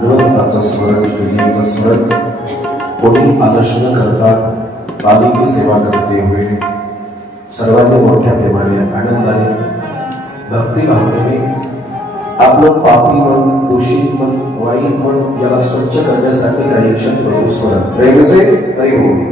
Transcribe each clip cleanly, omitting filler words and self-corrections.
भगवंताचं स्मरण, श्रीजींचं स्मरण कोणी आलस्य न करता पालिकी सेवा करते हुए सर्वांनी मोठ्या प्रेमाने आनंदाने भक्ती भावनेने आपलं पापी मन, दूषित मन, वाईट मन याला स्वच्छ करण्यासाठी काही क्षण प्रभू स्मरण प्रेमसे हरी बोल.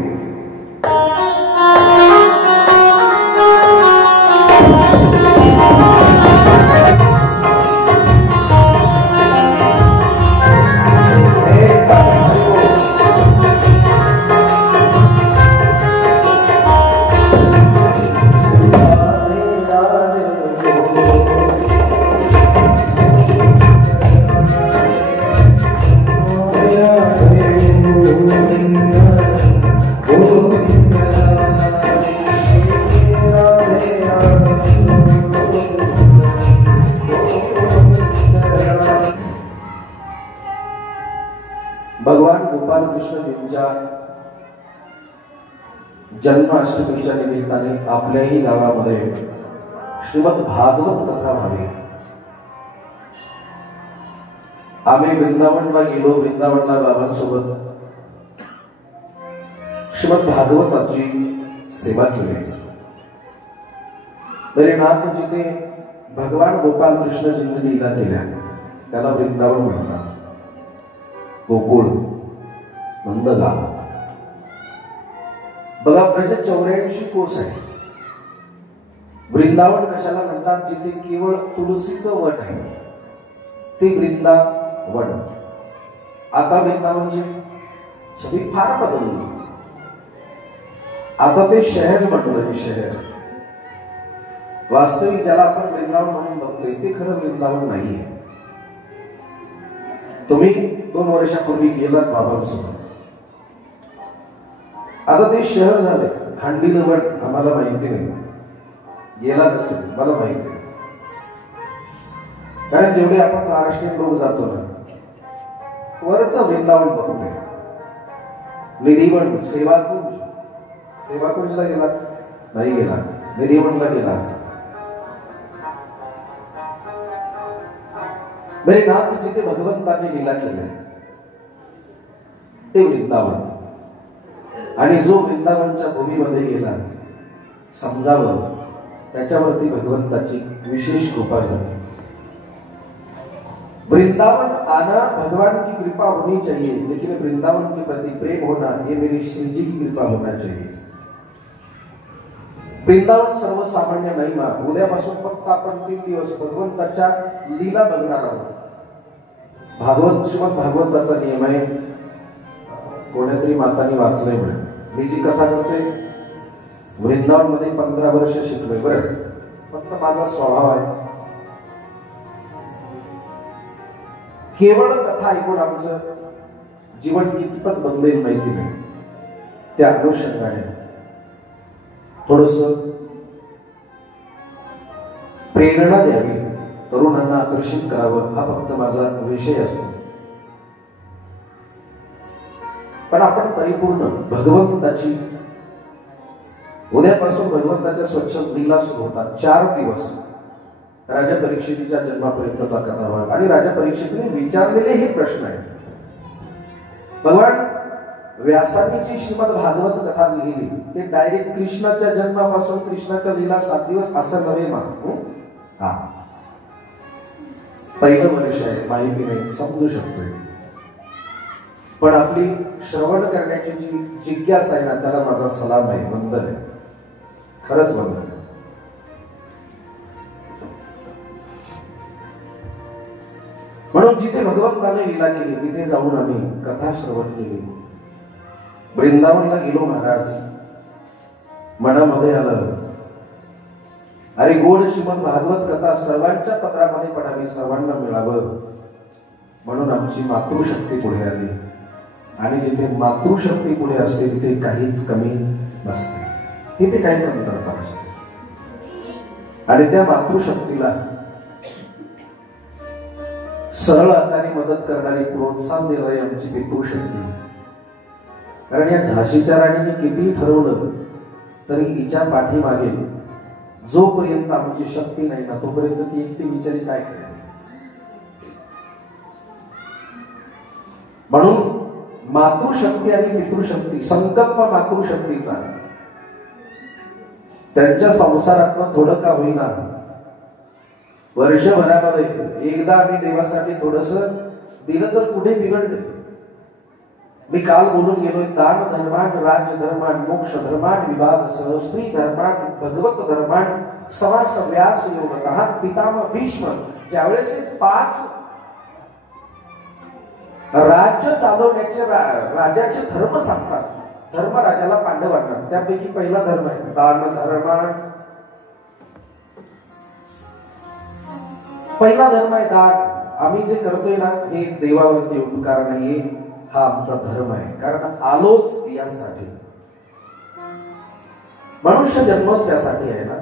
भगवान गोपाल कृष्णजींच्या जन्माष्टमीच्या निमित्ताने आपल्याही गावामध्ये श्रीमद भागवत कथा व्हावी. आम्ही वृंदावनला गेलो, वृंदावनला बाबांसोबत श्रीमद भागवताची सेवा केली. मेरे नाथ जिथे भगवान गोपाल कृष्णजींनी लीला केल्या त्याला वृंदावन म्हणतात. गोकुळ, नंदगाव. बघा, ब्रज 84 कोस आहे. वृंदावन कशाला म्हणतात? जिथे केवळ तुळशीचं वट आहे ते वृंदावन. आता वृंदावनची छबी फार बदलली. आता ते शहर बनलं. शहर वास्तविक ज्याला आपण वृंदावन म्हणून बघतोय ते खरं वृंदावन नाहीये. तुम्ही 2 वर्षापूर्वी गेलात बाबांसोबत. आता ते शहर झाले. खांडीलवड आम्हाला माहिती नाही, गेला नसेल, मला माहिती नाही. कारण जेवढे आपण महाराष्ट्रीयन लोक जातो ना, वरचं वृंदावन बघतोय. निधिवन, सेवाकुंज. सेवाकुंजला गेला नाही? गेला. निधिवनला गेला असा. मेरे नाथ जिथे भगवंताने लीला केल्या ते वृंदावन. आणि जो वृंदावनच्या भूमीमध्ये गेला समजावं त्याच्यावरती भगवंताची विशेष कृपा झाली. वृंदावन आना भगवान की कृपा होनी चाहिए, लेकिन वृंदावन के प्रति प्रेम होना ये मेरी श्री जी की कृपा होना चाहिए. वृंदावन सर्वसामान्य नाही. मार उद्यापासून फक्त आपण 3 दिवस भगवंताच्या लीला बघणार आहोत. श्रीमद भागवताचा नियम आहे. कोणीतरी मातांनी वाचलंय म्हणे. मी जी कथा करते वृंदावन मध्ये 15 वर्ष शिकलोय. बरं, फक्त माझा स्वभाव आहे. केवळ कथा ऐकून आमचं जीवन कितपत बदलेल माहिती नाही. त्या अनुषंगाने थोडस प्रेरणा द्यावी, तरुणांना आकर्षित करावं, हा फक्त माझा विषय असतो. पण आपण परिपूर्ण भगवंताची उद्यापासून भगवंताच्या स्वच्छ लीला सुरू होतात. 4 दिवस राजा परीक्षितीच्या जन्मापर्यंतचा कथाभाग. आणि राजा परीक्षितीने विचारलेले हे प्रश्न आहेत. भगवान व्यासांनी जी श्रीमद भागवत कथा लिहिली ते डायरेक्ट कृष्णाच्या जन्मापासून कृष्णाच्या लीला 7 दिवस असं नव्हे मा. हा पहिलं वर्ष आहे, माहिती नाही, समजू शकतोय. पण आपली श्रवण करण्याची जी जिज्ञासा आहे ना, त्याला माझा सलाम आहे, वंदन आहे, खरंच वंदन आहे. म्हणून जिथे भगवंताने लीला केली तिथे जाऊन आम्ही कथा श्रवण केली. वृंदावनला गेलो महाराज. मनामध्ये आलं अरे गोड श्रीमद भागवत कथा सर्वांच्या पत्रामध्ये पडावी, सर्वांना मिळावं. म्हणून आमची मातृशक्ती पुढे आली. आणि जिथे मातृशक्ती पुढे असते तिथे काहीच कमी नसते, तिथे काही कमतरता नसते. आणि त्या मातृशक्तीला सरळ हाताने मदत करणारी, प्रोत्साहन देणारी आमची पितृशक्ती कारण या झाशीच्या राणीने किती ठरवलं तरी हिच्या पाठीमागे जोपर्यंत आमची शक्ती नाही ना तोपर्यंत ती एकटी बिचारी काय करेल. म्हणून मातृशक्ती आणि पितृशक्ती, संकल्प मातृशक्तीचा त्यांच्या संसारात थोडं का होईना वर्षभरामध्ये एकदा आम्ही देवासाठी थोडस दिलं तर कुठे बिघडले. मी काल बोलून गेलोय, दान धर्मान, राज धर्मान, मोक्ष धर्मान, विभाग सह, स्त्री धर्मान, भगवत धर्मान, समास व्यास योगतः, पितामह भीष्म ज्यावेळेस 5 राज्य चालवण्याचे राजाचे धर्म सांगतात. धर्म राजाला पांडवांना, त्यापैकी पहिला धर्म आहे दान धर्मान. पहिला धर्म आहे दान. आम्ही जे करतोय ना हे देवावरती उपकार नाहीये, हा आमचा धर्म आहे. कारण आलोच यासाठी, मनुष्य जन्मच त्यासाठी आहे ना.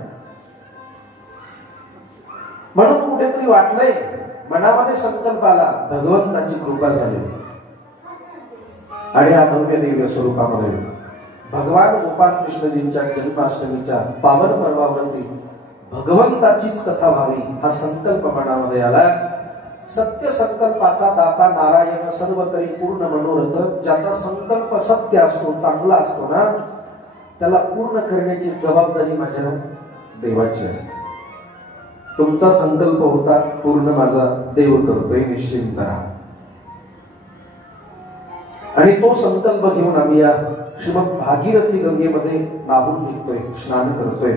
म्हणून कुठेतरी वाटलंय, मनामध्ये संकल्प आला, भगवंताची कृपा झाली आणि या भव्य दिव्य स्वरूपामध्ये भगवान गोपाल कृष्णजींच्या जन्माष्टमीच्या पावन पर्वावरती भगवंताचीच कथा व्हावी हा संकल्प मनामध्ये आला. सत्य संकल्पाचा दाता नारायण सर्व करी पूर्ण मनोरथ. ज्याचा संकल्प सत्य असतो, चांगला असतो ना, त्याला पूर्ण करण्याची जबाबदारी माझ्या देवाची असते. तुमचा संकल्प होता पूर्ण माझा देव करतोय, निश्चिंत राहा. आणि तो संकल्प घेऊन आम्ही या श्रीमद भागीरथी गंगेमध्ये नाहून निघतोय, स्नान करतोय.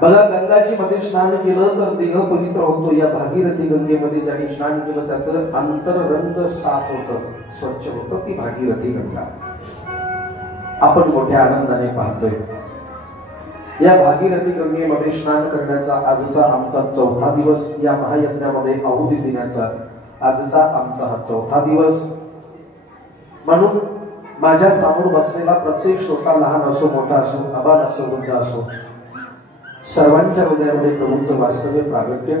बघा, गंगाची मध्ये स्नान केलं तर देह पवित्र होतो. या भागीरथी गंगेमध्ये ज्यांनी स्नान केलं त्याचं अंतररंग साफ होतं, स्वच्छ होतं. ती भागीरथी गंगा आपण मोठ्या आनंदाने पाहतोय. या भागीरथी गंगेमध्ये स्नान करण्याचा आजचा आमचा 4था दिवस. या महायज्ञामध्ये आहुती देण्याचा आजचा आमचा हा 4था दिवस. म्हणून माझ्या समोर बसलेला प्रत्येक श्रोता, लहान असो मोठा असो, अबाल असो वृद्ध असो, सर्वांच्या हृदयामध्ये प्रभूंचं वास्तव्य प्रागट्य,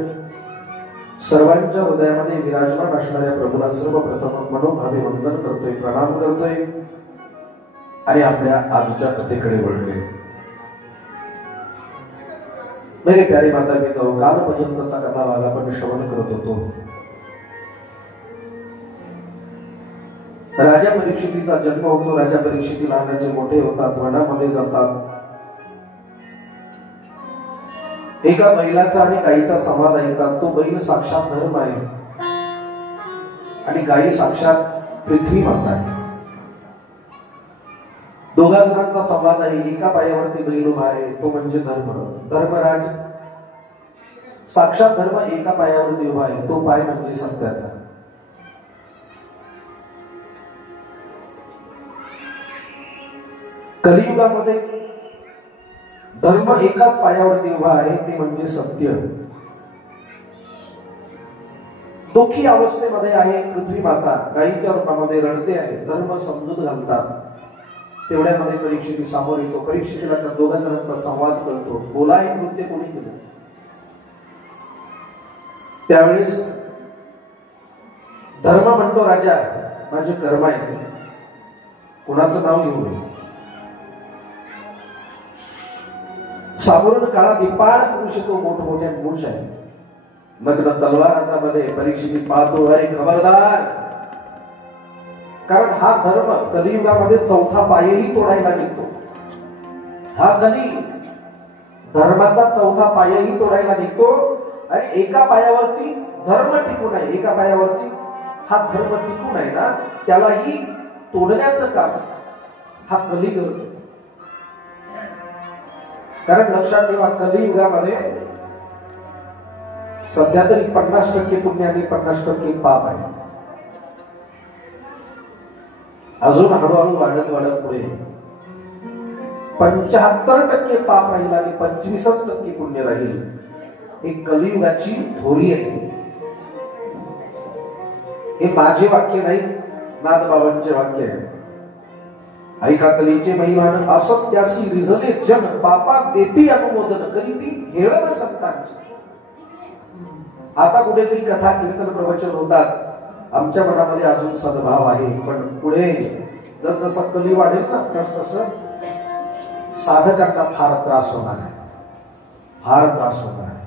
सर्वांच्या हृदयामध्ये विराजमान असणाऱ्या प्रभूला सर्वप्रथम मनोभावे वंदन करतोय, प्रणाम करतोय आणि आपल्या आजच्या कथेकडे वळतोय. मेरे प्यारे माता पिता, कालपर्यंतचा कथा भाग आपण श्रवण करत होतो. राजा परीक्षितीचा जन्म होतो. राजा परीक्षिती लहानाचे मोठे होतात, वनामध्ये जातात. एका बैलाचा आणि गायीचा संवाद ऐकतात. तो बैल साक्षात धर्म आहे आणि गायी साक्षात पृथ्वी माता आहे. दोघा जणांचा संवाद आहे. एका पायावरती बैल उभा आहे, तो म्हणजे धर्म, धर्मराज. साक्षात धर्म एका पायावरती उभा आहे, तो पाय म्हणजे सत्याचा. कलियुगामध्ये धर्म एकाच पायावरती उभा आहे, ते म्हणजे सत्य. दुःखी अवस्थेमध्ये आहे पृथ्वी माता, गायीच्या रूपामध्ये रडते आहे. धर्म समजूत घालतात. तेवढ्यामध्ये परीक्षिती समोर येतो. परीक्षितीला त्या दोघा जणांचा संवाद कळतो. बोला, हे कृत्य कोणी केलं? त्यावेळेस धर्म म्हणतो, राजा माझे कर्म आहे, कुणाचं नाव घेऊ नये. सामोरून काळा दिपाळ पुरुष तो मोठमोठ्या मूष आहे, नग्न तलवार हातामध्ये. परीक्षिती पाहतो, अरे खबरदार, कारण हा धर्म कलियुगामध्ये 4था पायही तोडायला निघतो. हा कली धर्माचा 4था पायही तोडायला निघतो. आणि एका पायावरती धर्म टिकून आहे, एका पायावरती हा धर्म टिकून आहे ना, त्यालाही तोडण्याचं काम हा कली करतो. कारण लक्षात ठेवा, कलियुगामध्ये सध्या तरी 50% पुण्य आणि 50% पाप आहे. अजून हळूहळू वाढत वाढत पुढे 75% पाप राहील आणि 25% पुण्य राहील. ही कलियुगाची थोरी आहे. हे माझे वाक्य नाही, नाथबाबांचे वाक्य आहे. ऐका कलीचे महिमान, असत्यासी रिझले जन, पापा देती अनुमोदन करी ती हेळण संतांची. आता कुठेतरी कथा कीर्तन प्रवचन होतात, आमच्या मनामध्ये अजून सद्भाव आहे, पण पुढे जसजसा कली वाढेल ना तसं साधकांना फार त्रास होणार आहे, फार त्रास होणार आहे.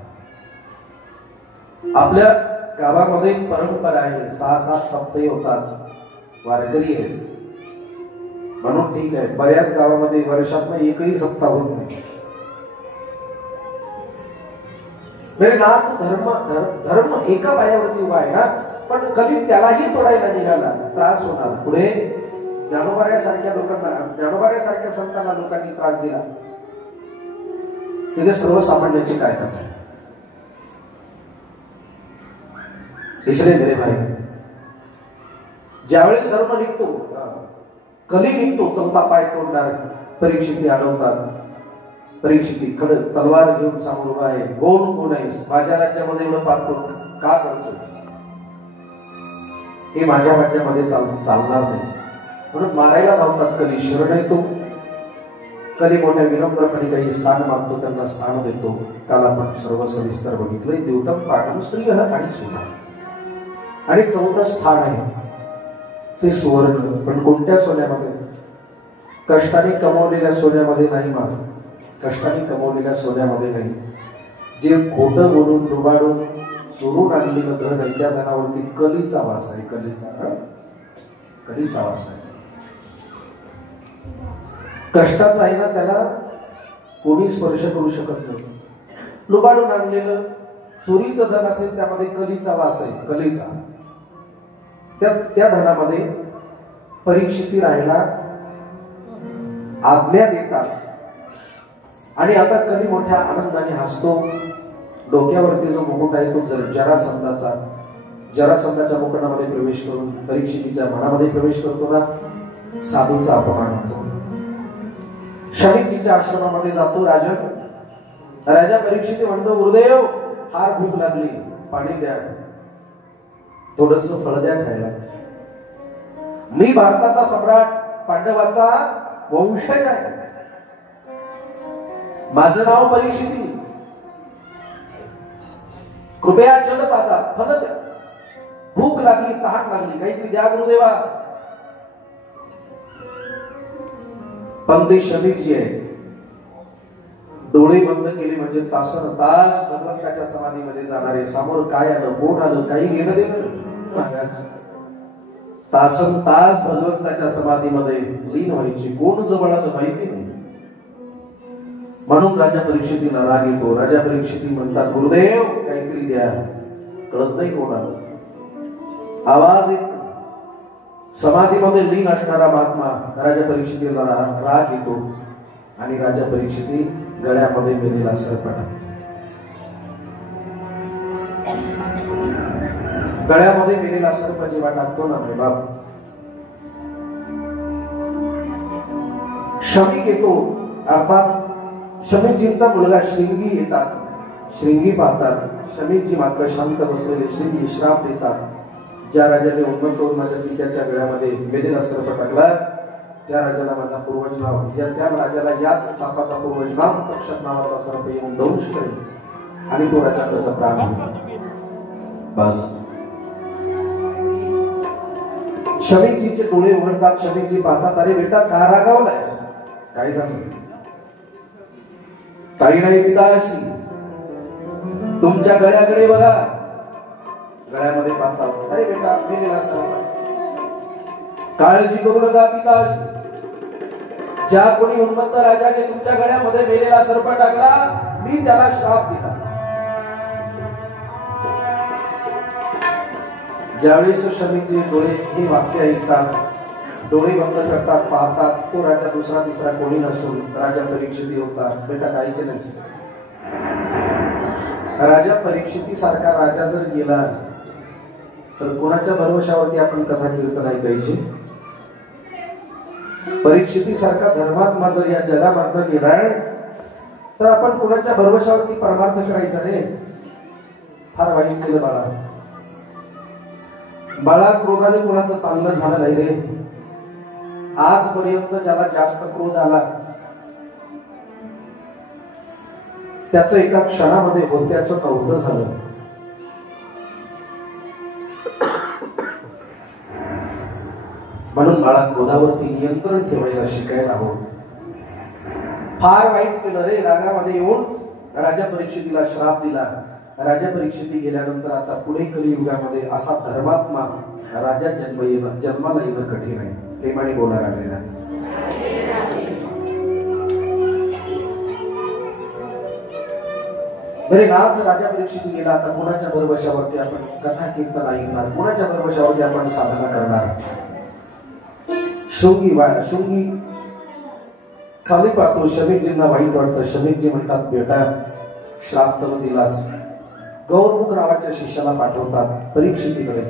आपल्या गावामध्ये एक परंपरा आहे, 6-7 सप्ताही होतात, वारकरी आहेत म्हणून ठीक आहे. बऱ्याच गावामध्ये वर्षात एकही सप्ताह होत नाही. मेरे नाथ धर्म एका पायावरती उभा आहे ना, पण कधी त्यालाही तोडायला निघाला त्रास होणार. पुढे ज्ञानोबाऱ्यासारख्या लोकांना, ज्ञानोबाऱ्यासारख्या संतांना लोकांनी त्रास दिला, तिथे सर्वसामान्यांची काय कथा आहे. तिसरे मेरे भाई, ज्यावेळेस धर्म निघतो, कली निघतो, चौथा पाय तोडणार परीक्षिती अडवतात. परीक्षिती कडे तलवार घेऊन समोर उभा आहे, कोण आहे, माझ्या राज्यामध्ये एवढं पाहतो का करतो, हे माझ्या राज्यामध्ये चालणार नाही म्हणून मारायला धावतात. कली शरण येतो, कधी मोठ्या विनम्रपणे काही स्थान मागतो, त्यांना स्थान देतो. काल आपण सर्व सविस्तर बघितलंय. देवतम पाठम स्त्री आणि सुना, आणि चौथं स्थान आहे ते सुवर्ण. पण कोणत्या सोन्यामध्ये? कष्टाने कमवलेल्या सोन्यामध्ये नाही माग, कष्टाने कमवलेल्या सोन्यामध्ये नाही. जे खोटं बोलून डुबाडून चोरून आणलेलं धन आहे त्या धनावरती कलीचा वास आहे, कलीचा वास आहे. कष्टाचा आहे ना, त्याला कोणी स्पर्श करू शकत नाही. लुबाडून आणलेलं चोरीचं धन असेल त्यामध्ये कलीचा वास आहे, कलीचा. त्या धनामध्ये परीक्षिती राहायला आज्ञा देतात. आणि आता कली मोठ्या आनंदाने हसतो. डोक्यावरती जो मुकुट आहे तो जरासंधाच्या मुकुटामध्ये प्रवेश करून परीक्षितीच्या मनामध्ये प्रवेश करतो ना, साधूचा अपमान होतो. शमीजीच्या आश्रमामध्ये जातो राजा परीक्षिती म्हणतो, गुरुदेव फार भूक लागली, पाणी द्या, थोडस फळ द्या खायला. मी भारताचा सम्राट, पांडवाचा वंशज आहे, माझं नाव परीक्षिती, कृपया जल पाजा, फल द्या, भूक लागली, तहान लागली, काहीतरी द्या गुरुदेवा. पण ते शमीजी आहे, डोळे बंद केले म्हणजे तासन तास भगवंताच्या समाधीमध्ये जाणारे. समोर काय आलं, कोण आलं, काही घेणं देणं. तासन तास भगवंताच्या समाधीमध्ये लीन व्हायची, कोण जवळ आलं माहिती नाही. म्हणून राजा परीक्षितीला राग येतो. राजा परीक्षिती म्हणतात, गुरुदेव काहीतरी द्या. कळत नाही कोण आलं, आवाज येतो. समाधीमध्ये लीन असणारा महात्मा राजा परीक्षितीला राग येतो आणि राजा परीक्षिती गळ्यामध्ये मेलेला सर्प टाकतो. गळ्यामध्ये मेलेला सर्प जेव्हा टाकतो ना रे बाप, शमीक येतो, अर्थात शमीकजींचा मुलगा श्रृंगी येतात. श्रृंगी पाहतात, शमीकजी मात्र शांत बसलेले. श्रृंगी श्राप देतात, ज्या राजाने उन्मत्त होऊन माझ्या पित्याच्या गळ्यामध्ये मेलेला सर्प टाकला त्या राजाला माझा पूर्वज नाव, त्या राजाला याच सापाचा पूर्वज नाव तक्षक नावाचा सर्प येऊन दंश करेल आणि तो राजाचा प्राण होईल. बस. शमीकजीचे डोळे उघडतात. शमीकजी पाहतात, अरे बेटा का रागावलायस? काय झालं? काही नाही पिताश्री, तुमच्या गळ्याकडे बघा. गळ्यामध्ये पाहता, अरे बेटा मेलेला सर्प. काळजी करू नका पिताश्री, ज्या कोणी उन्मत्त राजाने तुमच्या गळ्यामध्ये मेलेला सर्प टाकला, मी त्याला श्राप दिला. ज्यावेळेस शमीकजी डोळे हे वाक्य ऐकतात, डोळे बंद करतात, पाहतात, तो राजा दुसरा तिसरा कोणी नसून राजा परीक्षिती होता. बेटा काही केलं, राजा परीक्षिती सारखा राजा जर गेला तर कोणाच्या भरवशावरती आपण कथा कीर्तन ऐकायची? परीक्षिती सारखा धर्मात्मा जर या जगामधनं गेलाय तर आपण कोणाच्या भरवशावरती परमार्थ करायचा रे? फार वाईट केलं बाळा. बाळा, क्रोधाने कोणाचं चांगलं झालं नाही रे. आजपर्यंत ज्याला जास्त क्रोध आला त्याचं एका क्षणामध्ये होत्याचं नव्हतं झालं. म्हणून बाळा क्रोधावरती नियंत्रण ठेवायला शिकायला हवं. फार वाईट केलं रे, रागामध्ये येऊन राजा परीक्षितीला श्राप दिला. राजा परीक्षिती गेल्यानंतर आता पुढे कलियुगामध्ये असा धर्मात्मा राजा जन्माला येणं कठीण आहे. प्रेमाने बोला राजा. बरे नाथ राजा परीक्षिती गेला. आता कोणाच्या भरवशावरती आपण कथा कीर्तन ऐकणार, कोणाच्या भरवशावरती आपण साधना करणार. शृंगी खाली पाहतो. शमीकजींना वाईट वाटतं. शमीकजी म्हणतात बेटा श्राप तर दिलाच. गौरमुख नावाच्या शिष्याला पाठवतात परीक्षितीकडे.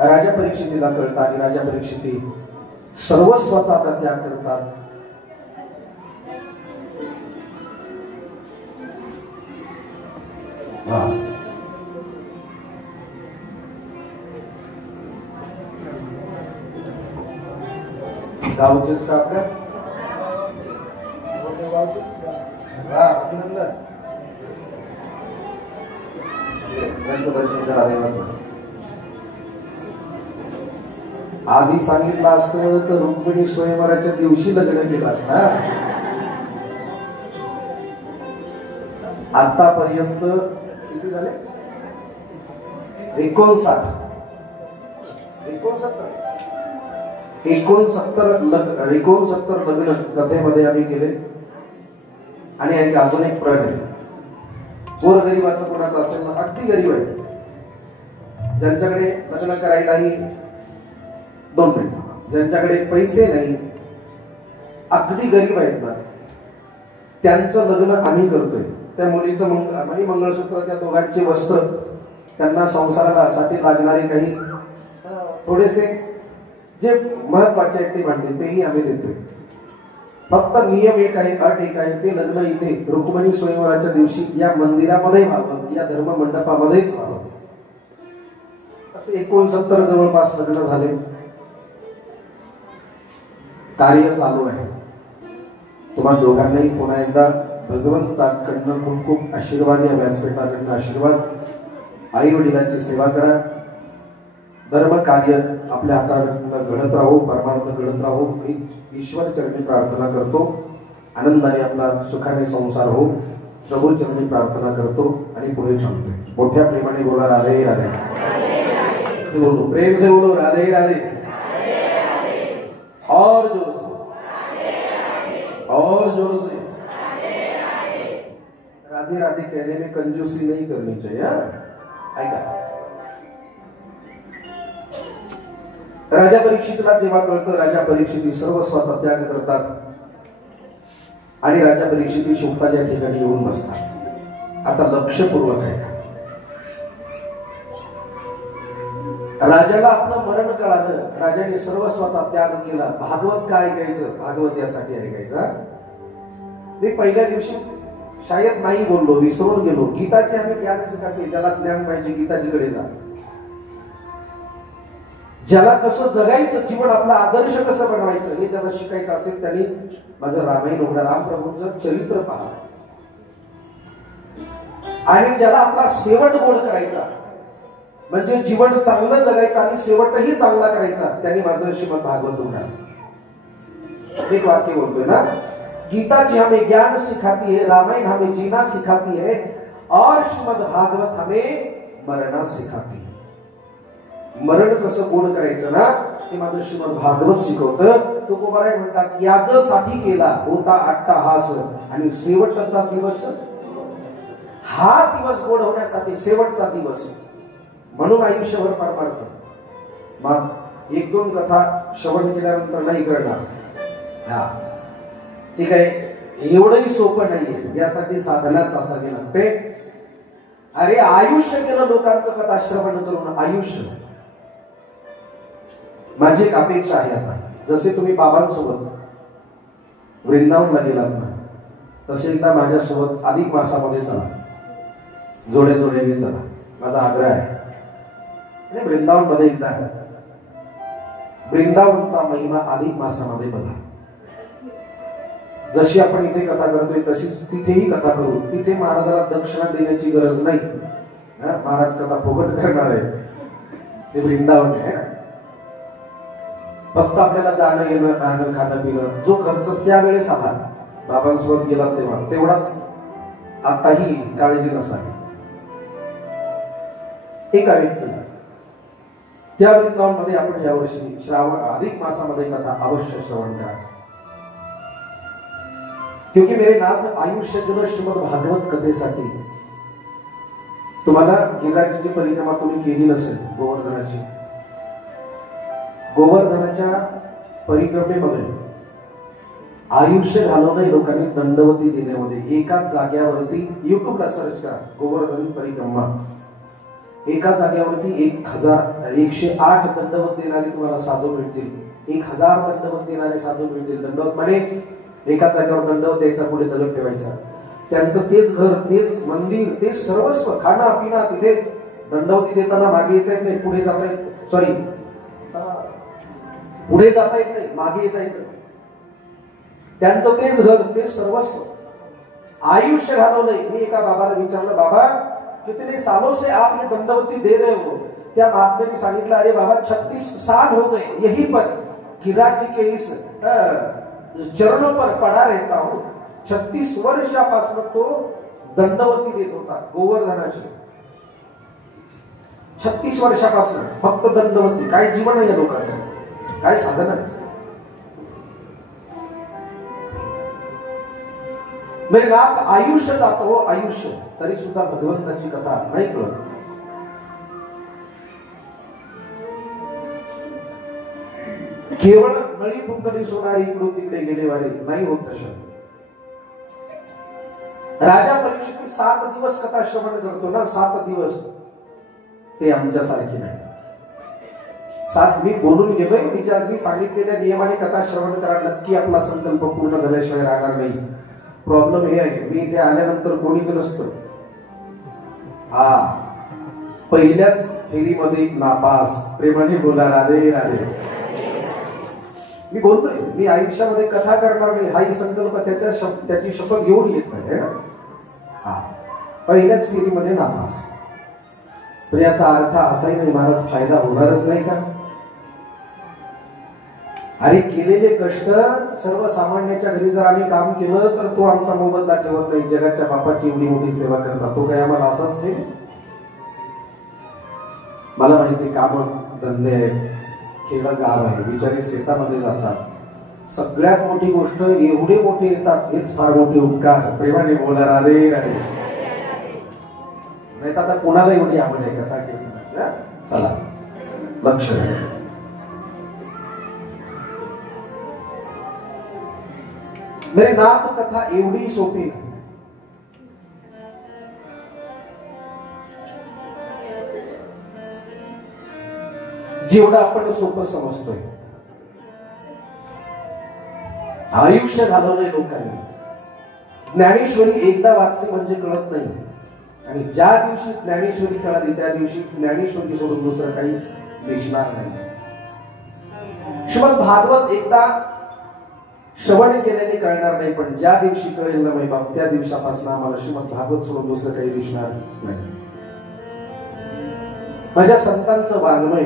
राजा परीक्षितीला कळतात आणि राजा परीक्षिती सर्वस्वाचा त्याग करतात. गावचेच का आपल्या आधी सांगितलं असतं तर रुक्मिणी स्वयंवराच्या दिवशी लग्न केलं असतं. आतापर्यंत किती झाले? 69 लग्न कथेमध्ये आम्ही केले. आणि अजून एक प्रश्न आहे. गोरगरिबाचं कोणाचं असेल ना, अगदी गरीब आहे, ज्यांच्याकडे लग्न करायलाही 2 मिनिट, ज्यांच्याकडे पैसे नाही, अगदी गरीब आहेत ना, त्यांचं लग्न आम्ही करतोय. त्या मुलीचं मंगळसूत्र, त्या दोघांचे वस्त्र, त्यांना संसारासाठी लागणारे काही थोडेसे जे महत्वाचे आहेत ते म्हणते, तेही आम्ही देतोय. फक्त नियम एक आहे, अट एक आहे, ते लग्न इथे रुक्मिणी स्वयंवराच्या दिवशी या मंदिरामध्ये व्हावं, या धर्म मंडपामध्येच व्हावं. असे 69 जवळपास लग्न झाले. कार्य चालू आहे. तुम्हा दोघांनाही पुन्हा एकदा भगवंताकडनं खूप खूप आशीर्वाद, या व्यासपीठाकडनं आशीर्वाद. आई वडिलांची सेवा करा. धर्म कार्य आपल्या हाताकडनं घडत राहू, परमार्थ घडत राहू. ईश्वर चरणी प्रार्थना करतो. आनंदाने आपला सुखाने संसार हो, प्रभू चरणी प्रार्थना करतो आणि पुढे सांगतोय. मोठ्या प्रेमाने बोला राधे राधे. बोलो प्रेम से, बोलो राधे राधे. और जोर से, और जोर से. राधे राधे कहने में कंजूसी नहीं करनी चाहिए. ऐका, राजा परीक्षितला जेव्हा कळतं, राजा परीक्षिती सर्वस्वाचा त्याग करतात आणि राजा परीक्षिती शोकाच्या ठिकाणी येऊन बसतात. आता लक्षपूर्वक आहे. राजाला आपलं मरण कळालं, राजाने सर्वस्वाचा त्याग केला. भागवत काय ऐकायचं? भागवत यासाठी ऐकायचा. मी पहिल्या दिवशी शायद नाही बोललो, विसरून गेलो. गीताची आम्ही ज्ञान शिकायचे. ज्याला ज्ञान पाहिजे गीताजीकडे जा. ज्याला कसं जगायचं, जीवन आपला आदर्श कसं बनवायचं हे ज्याला शिकायचं असेल त्यांनी माझं रामायण उघडा, रामप्रभूंचं चरित्र पहा. आणि ज्याला आपला शेवट गोड करायचा, म्हणजे जीवन चांगलं जगायचं आणि शेवटही चांगला करायचा, त्यांनी माझं श्रीमद भागवत उघडा. एक वाक्य बोलतोय ना, गीता जी हमें ज्ञान सिखाती है, रामायण हमें जीना सिखाती है, और श्रीमद भागवत हमें मरना सिखाती है. मरण कसं गोड करायचं ना, ते माझं श्रीमद भागवत शिकवतं. तुकोबाराय म्हणतात, याच्यासाठी केला होता अट्टहास, आणि शेवटचा दिवस हा दिवस गोड होण्यासाठी, शेवटचा दिवस. म्हणून आयुष्यभर परमार्थ. मग 1-2 कथा श्रवण केल्यानंतर नाही करणार. ती काय एवढंही सोपं नाहीये. यासाठी साधनाच असावी लागते. अरे आयुष्य केलं लोकांचं कथा श्रवण करून, आयुष्य. माझी एक अपेक्षा आहे आता, जसे तुम्ही बाबांसोबत वृंदावनला गेलात ना, तसे एकदा माझ्यासोबत अधिक मासामध्ये चला, जोड्या जोड्याने चला. माझा आग्रह आहे. आणि वृंदावन मध्ये एकदा वृंदावनचा महिमा अधिक मासामध्ये बघा. जशी आपण इथे कथा करतोय तशीच तिथेही कथा करू. तिथे महाराजाला दक्षिणा देण्याची गरज नाही. महाराज कथा फुकट करणार आहे. ते वृंदावन आहे. फक्त आपल्याला जाणं येणं राहणं खाणं पिणं जो खर्च त्यावेळेस आला बाबांसोबत गेला तेव्हा तेवढाच आताही काळजी नसावी. एक आहे त्या वृंदावनमध्ये आपण यावर्षी श्रावण अधिक मासामध्ये कथा अवश्य श्रवण करा. क्योंकि मेरे नाथ आयुष्य जल श्रीमद भागवत कथेसाठी तुम्हाला गिरिराजाची परिक्रमा तुम्ही केली नसेल गोवर्धनाची. गोवर्धनाच्या परिक्रमेमध्ये आयुष्य घालवलंय लोकांनी दंडवती देण्यामध्ये. एकाच जाग्यावरती युट्यूबला सर्च करा गोवर्धन परिक्रमा. एका जाग्यावरती 108 दंडवत देणारे तुम्हाला साधू मिळतील. 1000 दंडवत देणारे साधू मिळतील. दंडवत म्हणजे एकाच जागेवर दंडवत द्यायचा पुढे दगड ठेवायचा. त्यांचं तेच घर तेच मंदिर तेच सर्वस्व खाना पिना तिथेच. दंडवती देताना मागे येता येत नाही पुढे जाता येत सॉरी पुढे जाता येत नाही मागे येता येत. त्यांचं तेच घर तेच सर्वस्व आयुष्य घालवलंय. मी एका बाबाला विचारलं बाबा कितने सालों से आप ये दंडवती दे रहे हो. त्या महात्मे ने सांगितलं अरे बाबा 36 साल हो गए यही पर गिरिराज जी के इस चरणों पर पड़ा रहता हूं. 36 वर्षापासून तो दंडवती देत होता गोवर्धनाची. 36 वर्षापासून फक्त दंडवती. काय जीवन आहे या लोकांचं काय साधन आहे. मेरे नाथ आयुष्य जातो हो आयुष्य तरी सुद्धा भगवंताची कथा नाही कळत. केवळ नळी पुंकरी सोनारी इकडून तिकडे गेलेवारे नाही होत तसं. राजा परीक्षित 7 दिवस कथा श्रवण करतो ना 7 दिवस ते आमच्यासारखे नाही. 7 मी बोलून गेलोय मी सांगितलेल्या नियमाने कथा श्रवण करा. नक्की आपला संकल्प पूर्ण झाल्याशिवाय राहणार नाही. प्रॉब्लेम हे आहे मी इथे आल्यानंतर कोणीच नसतं. हा पहिल्याच फेरीमध्ये नापास. प्रेमाने बोला राधे राधे. मी बोलतोय मी आयुष्यामध्ये कथा करणार नाही हाही संकल्प त्याची शपथ घेऊन येत नाही. हा पहिल्याच फेरीमध्ये नापास. पण याचा अर्थ असाही नाही महाराज फायदा होणारच नाही का. अरे केलेले कष्ट सर्वसामान्याच्या घरी जर आम्ही काम केलं तर तो आमचा मोबदला ठेवत नाही. जगाच्या बापाची एवढी मोठी सेवा करता तो काय आम्हाला असाच ठेव. मला माहिती काम धंदे आहेत खेड गाव आहे बिचारी शेतामध्ये जातात. सगळ्यात मोठी गोष्ट एवढे मोठे येतात हेच फार मोठे उपकार. प्रेमाने बोला राधे राधे. नाही तर आता कोणाला एवढी आवड आहे कथा केली. चला लक्ष द्या. मेरे नाथ कथा एवढी सोपी जेवढं आपण सोपं समजतोय. आयुष्य घालवलंय लोकांनी. ज्ञानेश्वरी एकदा वाचली म्हणजे कळत नाही. आणि ज्या दिवशी ज्ञानेश्वरी कळाली त्या दिवशी ज्ञानेश्वरी सोडून दुसरं काहीच दिसणार नाही. श्रीमद भागवत एकदा श्रवण केल्याने कळणार नाही पण ज्या दिवशी कळेल ना माई बाप त्या दिवसापासून आम्हाला श्रीमद भागवत सोडून दुसरं काही दिसणार नाही. माझ्या संतांचं वाङ्मय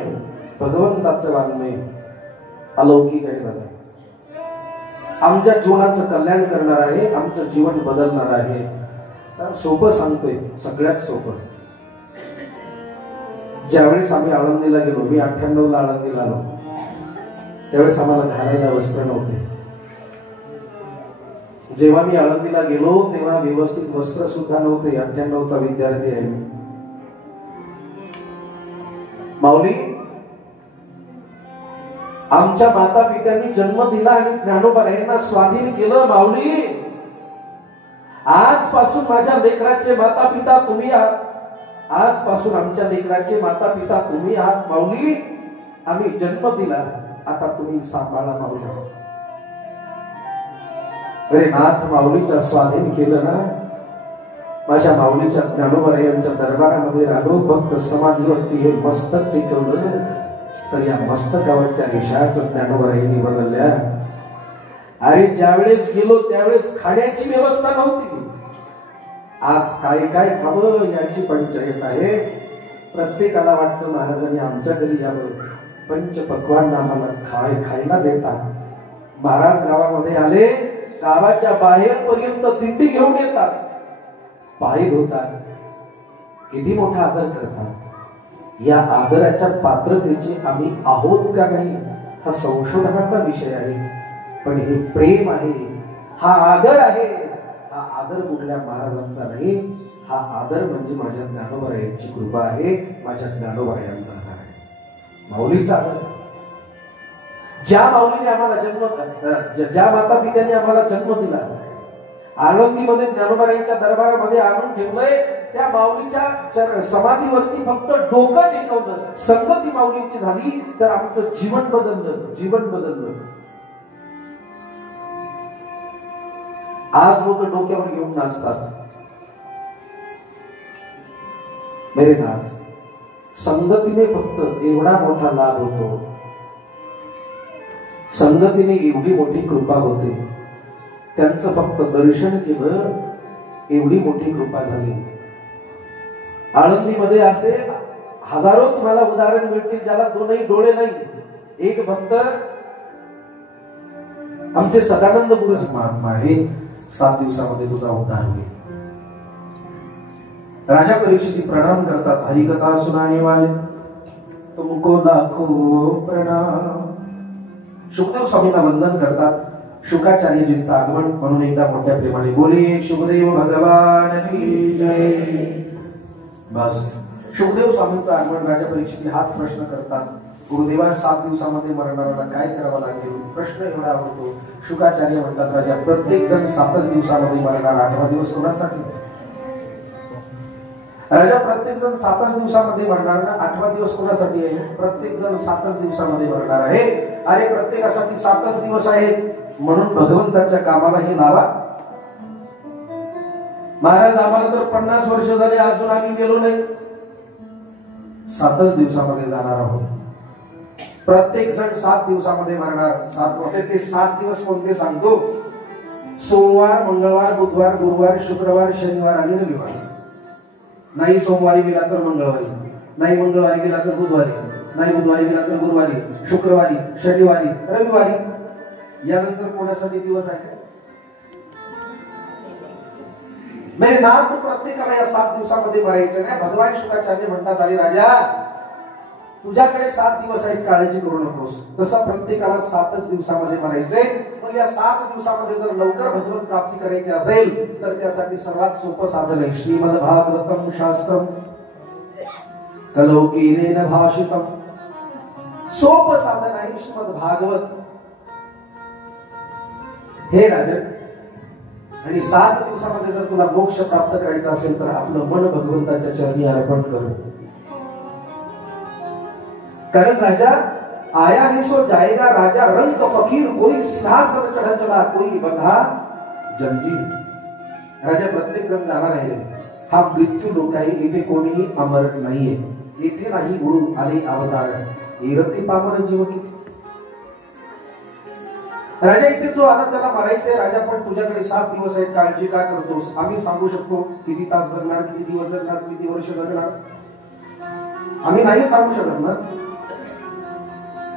भगवंताचं वाङ्मय अलौकिक आहे दादा. आमच्या जीवनाचं कल्याण करणार आहे. आमचं जीवन बदलणार आहे. सोपं सांगतोय सगळ्यात सोपं. ज्यावेळेस आम्ही आळंदीला गेलो मी 98 ला आळंदीला आलो त्यावेळेस आम्हाला घालायला वस्त्र नव्हते. जेव्हा मी आळंदीला गेलो तेव्हा व्यवस्थित वस्त्र सुद्धा नव्हते. 98 चा विद्यार्थी आहे. माऊली आमच्या माता पित्यांनी जन्म दिला आणि ज्ञानोबा यांना स्वाधीन केलं. माऊली आजपासून माझ्या लेकराचे माता पिता तुम्ही आहात. आजपासून आमच्या लेकराचे माता पिता तुम्ही आहात. माऊली आम्ही जन्म दिला आता तुम्ही सांभाळा. माऊली अरे नाथ माऊलीच्या स्वाधीन केलं ना. माझ्या माऊलीच्या ज्ञानोबा यांच्या दरबारामध्ये आलो. भक्त समाधीवरती हे मस्तक टेकवलं तर या मस्तकावरच्या रेषाच ज्ञानोबा यांनी बदलल्या. अरे ज्यावेळेस गेलो त्यावेळेस खाण्याची व्यवस्था नव्हती. आज काय काय खावं याची पंचायत आहे. प्रत्येकाला वाटतं महाराजांनी आमच्या घरी यावं. पंच पक्वान्न आम्हाला खायला देतात. महाराज गावामध्ये आले, गावाच्या बाहेर पर्यंत दिंडी घेऊन येतात, पाय धुतात, किती मोठा आदर करतात. या आदराच्या पात्रतेचे आम्ही आहोत का नाही हा संशोधनाचा विषय आहे. पण हे प्रेम आहे, हा आदर आहे. हा आदर कुठल्या महाराजांचा नाही, हा आदर म्हणजे माझ्या ज्ञानोबरायांची कृपा आहे, माझ्या ज्ञानोबरायांचा आदर आहे, माऊलीचा आदर. ज्या माऊलीने आम्हाला ज्या माता पित्याने आम्हाला जन्म दिला, आळंदीमध्ये ज्ञानोबरायांच्या दरबारामध्ये आणून ठेवलंय, त्या माऊलीच्या समाधीवरती फक्त डोकं टेकवलं, संगती माऊलीची झाली तर आमचं जीवन बदललं, जीवन बदललं. आज लोक डोक्यावर घेऊन नाचतात. मेरे नाथ, संगतीने फक्त एवढा मोठा लाभ होतो, संगतीने एवढी मोठी कृपा होते. त्यांचं फक्त दर्शन केलं, एवढी मोठी कृपा झाली. आळंदीमध्ये असे हजारो तुम्हाला उदाहरण मिळतील ज्याला दोनही डोळे नाही. एक भक्त आमचे सदानंद गुरुजी महात्मा आहे, 7 दिवसामध्ये तुझा उद्धार होईल. राजा परीक्षित प्रणाम करतात, हरिकथा सुनाने वाले तुमको लाखो प्रणाम. शुकदेव स्वामींना वंदन करतात. शुकाचार्यजींचं आगमन म्हणून एकदा मोठ्या प्रेमाने बोले शुकदेव भगवान की जय. बस शुकदेव स्वामींचं आगमन राजा परीक्षित हाच प्रश्न करतात, गुरुदेवा 7 दिवसामध्ये मरणाऱ्याला काय करावं लागेल. प्रश्न एवढा होतो. शुकाचार्य म्हणतात, राजा प्रत्येक जण 7च दिवसामध्ये मरणार, 8वा दिवस कोणासाठी. राजा प्रत्येक जण 7च दिवसामध्ये मरणार ना, 8वा दिवस कोणासाठी आहे. प्रत्येक जण 7च दिवसामध्ये मरणार आहे. अरे प्रत्येकासाठी 7च दिवस आहेत, म्हणून भगवंताच्या कामाला हे लावा. महाराज आम्हाला तर 50 वर्ष झाले, अजून आम्ही गेलो नाही. 7च दिवसामध्ये जाणार आहोत. प्रत्येक जण 7 दिवसामध्ये मरणार. 7 दिवस कोणते सांगतो. सोमवार, मंगळवार, बुधवार, गुरुवार, शुक्रवार, शनिवार आणि रविवार. नाही सोमवारी गेला तर मंगळवारी, नाही मंगळवारी गेला तर बुधवारी, नाही बुधवारी गेला तर गुरुवारी, शुक्रवारी, शनिवारी, रविवारी. यानंतर कोणासाठी दिवस आहे. मेरे नाथ, प्रत्येकाला या 7 दिवसामध्ये मरायचं नाही. भगवान शुकाचार्य म्हणतात, अरे राजा तुझ्याकडे 7 दिवस आहेत, काळजी करू नकोस. तसा प्रत्येकाला 7च दिवसामध्ये मरायचंय. मग या 7 दिवसामध्ये जर लवकर भगवत प्राप्ती करायची असेल तर त्यासाठी सर्वात सोपं साधन आहे श्रीमद भागवतम शास्त्रम कलौकीरेण भाषितम. सोपं साधन आहे श्रीमद भागवत. हे राजन, आणि 7 दिवसामध्ये जर तुला मोक्ष प्राप्त करायचा असेल तर आपलं मन भगवंताच्या चरणी अर्पण कर. कारण राजा आया है सो जाएगा, राजा रंग फकीर, कोई सिंहासन चढ़ा चला, कोई बंधा जंजीर. राजा प्रत्येक जण जाणार आहे. हा मृत्यू लोक आहे, इथे कोणीही अमर नाहीये. इथे नाही गुरु आले अवतार, एरती पामर जीव किती. राजा इथे जो आला त्याला मारायचंय. राजा पण तुझ्याकडे 7 दिवस आहेत, काळजी का करतोस. आम्ही सांगू शकतो किती तास जगणार, किती दिवस जगणार, किती वर्ष जगणार. आम्ही नाही सांगू शकत ना.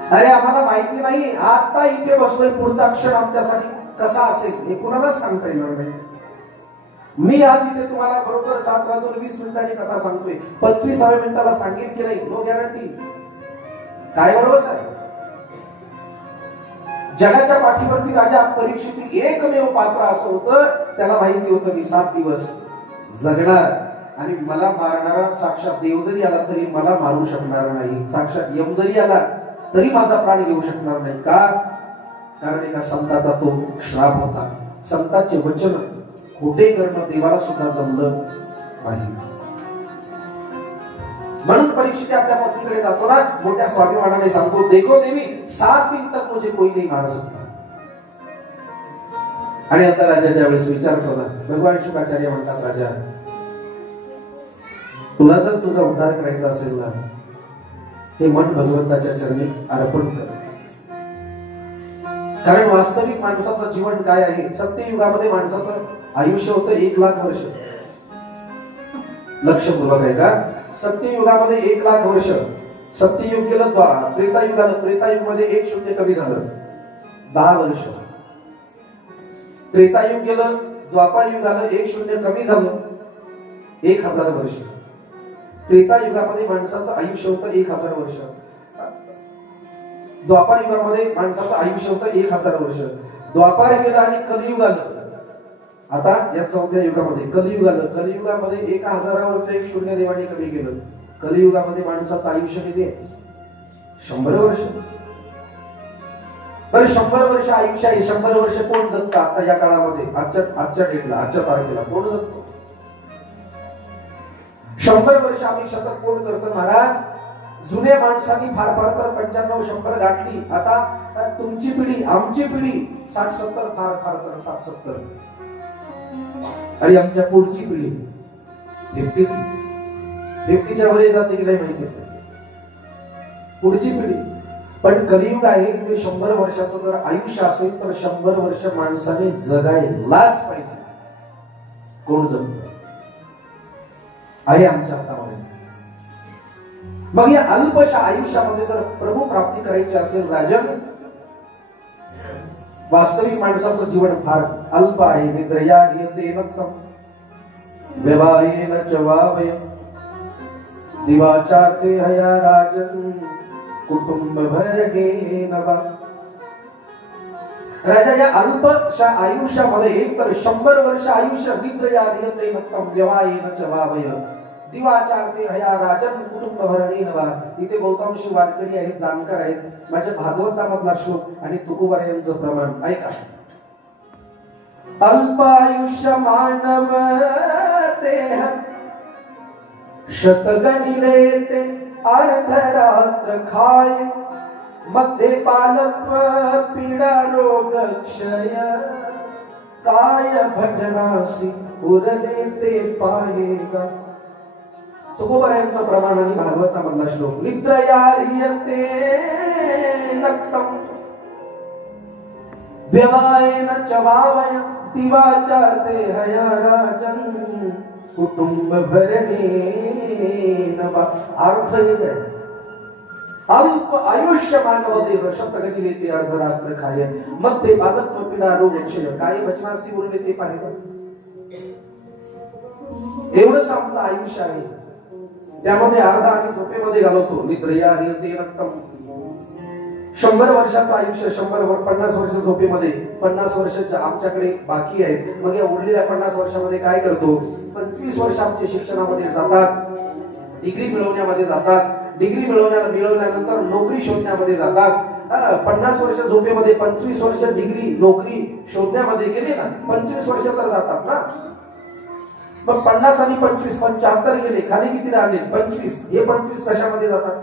अरे आम्हाला माहिती नाही, आता इथे बसलोय, पुढचा क्षण आमच्यासाठी कसा असेल हे कुणालाच सांगता येणार नाही. मी आज इथे तुम्हाला बरोबर 7:20 कथा सांगतोय, 25व्या मिनिटाला सांगेल की नाही, नो गॅरंटी. काय बरोबर आहे. जगाच्या पाठीवरती राजा परीक्षित एकमेव पात्र असं होतं, त्याला माहिती होतं की 7 दिवस जगणार आणि मला मारणारा साक्षात देव जरी आला तरी मला मारू शकणार नाही, साक्षात यम जरी आला तरी माझा प्राण घेऊ शकणार नाही. का. कारण एका संताचा तो श्राप होता. संतांचे वचन खोटे करणं देवाला सुद्धा जमलं नाही. म्हणून परीक्षित आपल्या पत्नीकडे जातो ना, मोठ्या स्वाभिमानाने सांगतो, देखो देवी 7 दिन तक मुझे कोई नहीं मार सकता. आणि आता राजा ज्यावेळेस विचार केला, भगवान शुकाचार्य म्हणतात, राजा तुला जर तुझा उद्धार करायचा असेल ना, हे मन भगवंताच्या चरणी अर्पण कर. कारण वास्तविक माणसाचं जीवन काय आहे. सत्ययुगामध्ये माणसाचं आयुष्य होतं 1,00,000 वर्ष. लक्षपूर्वक आहे का. सत्ययुगामध्ये 1,00,000 वर्ष. सत्ययुग गेलं, त्रेतायुग आलं. त्रेतायुगमध्ये 1 शून्य कमी झालं, 10 वर्ष. त्रेतायुग गेलं, द्वापारयुग आलं, 1 शून्य कमी झालं, 1000 वर्ष. त्रेतायुगामध्ये माणसाचं आयुष्य होतं 1000 वर्ष. द्वापार युगामध्ये माणसाचं आयुष्य होतं 1000 वर्ष. द्वापार गेलं आणि कलियुग आलं. आता या 4थ्या युगामध्ये कलियुग आलं. कलियुगामध्ये 1000 1 शून्य देवाने कमी केलं. कलियुगामध्ये माणसाचं आयुष्य किती आहे? 100 वर्ष. बरं, 100 वर्ष आयुष्य आहे. 100 वर्ष कोण जगतं आता या काळामध्ये? आजच्या डेटला, आजच्या तारखेला कोण जगतो? 100 वर्ष आम्ही शतक कोण करतो महाराज? जुन्या माणसांनी फार फार तर 95-100 गाठली. आता तुमची पिढी, आमची पिढी 60-70, फार फार तर 60-70, आणि आमच्या पुढची पिढी 50च्या वर जाते की नाही माहिती. पुढची पिढी. पण कलियुग आहे ते 100 वर्षाचं जर आयुष्य असेल तर 100 वर्ष माणसाने जगायलाच पाहिजे. कोण जगत आहे आमच्या हातामध्ये? मग या अल्पशा आयुष्यामध्ये जर प्रभू प्राप्ती करायची असेल राजन, वास्तविक माणसाचं जीवन फार अल्प आहे. निद्रया ह्रियते नक्तम व्यवायेन च वावय दिवाचारते हया राजन कुटुंब भरगे नवा. राजा, या अल्पशा आयुष्यामध्ये एक तर 100 वर्ष आयुष्य, निद्रया ह्रियते नक्तम व्यवायेन च वावय दिवाचारते हया राजन कुटुंब भरणे नवा. इथे बहुतांश वारकरी आहेत, जाणकार आहेत. माझ्या भागवतामधला श्लोक आणि तुकोबारायांचं प्रमाण ऐका. अल्पायुष्य मानव देह शतगणिलेते अर्धरात्र खाय मध्ये पालत्व पीडा रोग क्षय काय भजनासी उरले ते पाहेगा. तुकोबारायांचं प्रमाण आणि भागवतामधला श्लोक. निद्रया ह्रियते नक्तम व्यवायेन च वावय दिवाचारते हया राजन कुटुंब भरणे नवा. अर्थ एक आहे, अल्प आयुष्य मानव देह शतगती लेते अर्धरात्र खाय मध्ये बालत्व पीडा रोग क्षय काय भजनासी उरले ते पाहेगा. एवढंच आमचं आयुष्य आहे. त्यामध्ये अर्धा आम्ही झोपेमध्ये घालवतो. निद्रया ह्रियते नक्तम 100 वर्षाचं आयुष्य, 50 वर्ष झोपेमध्ये, 50 वर्ष आमच्याकडे बाकी आहेत. मग या उरलेल्या 50 वर्षामध्ये काय करतो? 25 वर्ष आमचे शिक्षणामध्ये जातात, डिग्री मिळवण्यामध्ये जातात. डिग्री मिळवल्यानंतर नोकरी शोधण्यामध्ये जातात. 50 वर्ष झोपेमध्ये 25 वर्ष डिग्री नोकरी शोधण्यामध्ये गेले ना, 25 वर्ष तर जातात ना. मग 50 आणि 25 75 गेले, खाली किती राहिले? 25. हे 25 कशामध्ये जातात?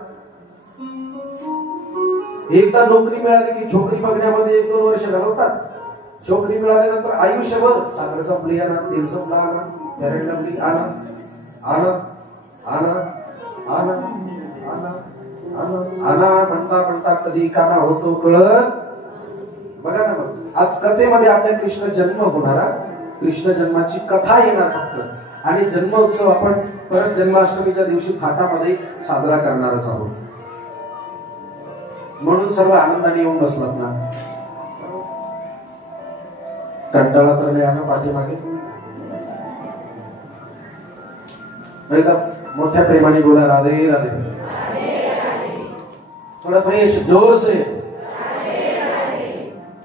एकदा नोकरी मिळाली की छोकरी बघण्यामध्ये 1-2 वर्ष घालवतात. छोकरी मिळाल्यानंतर आयुष्यभर साखर संपली आणा, तेल संपला आणा, फेअर अँड लवली आणा आणा आणा आणा आणा आणा आणा म्हणता म्हणता कधी काना होतो कळत. बघा ना, मग आज कथेमध्ये आपल्या कृष्ण जन्म होणारा, कृष्ण जन्माची कथा येणार फक्त. आणि जन्मोत्सव आपण परत जन्माष्टमीच्या दिवशी थाटामध्ये साजरा करणारच आहोत. म्हणून सर्व आनंदाने येऊन बसलात ना. कंटाळा तर नाही आला पाठीमागे? मोठ्या प्रेमाने बोला राधे राधे. थोड़ा फ्रेश जोर से.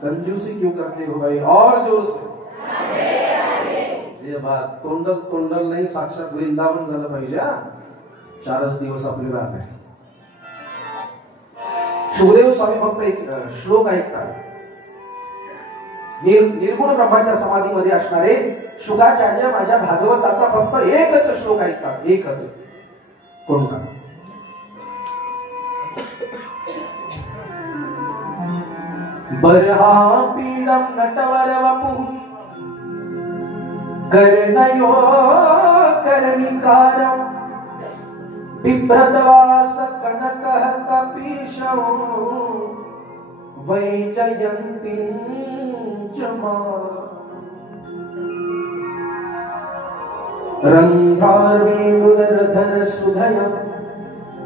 कंजूसी क्यों करते हो भाई? और जोर से. ये बात तोंडल नाही, साक्षात वृंदावन झालं पाहिजे. 4च दिवस आपली राह आहे. सुखदेव स्वामी फक्त एक श्लोक ऐकतात. निर्गुण ब्रह्माच्या समाधीमध्ये असणारे शुकाचार्य माझ्या भागवताचा फक्त एकच श्लोक ऐकतात. एकच. कोणता? बरहा पीडम नटवर वपु कर्णयो कर्णिकार बिभ्रतवास कनकः कपीशौ वैजयन्तीं च मा रन्ध्रार्वे मुदरधर सुधया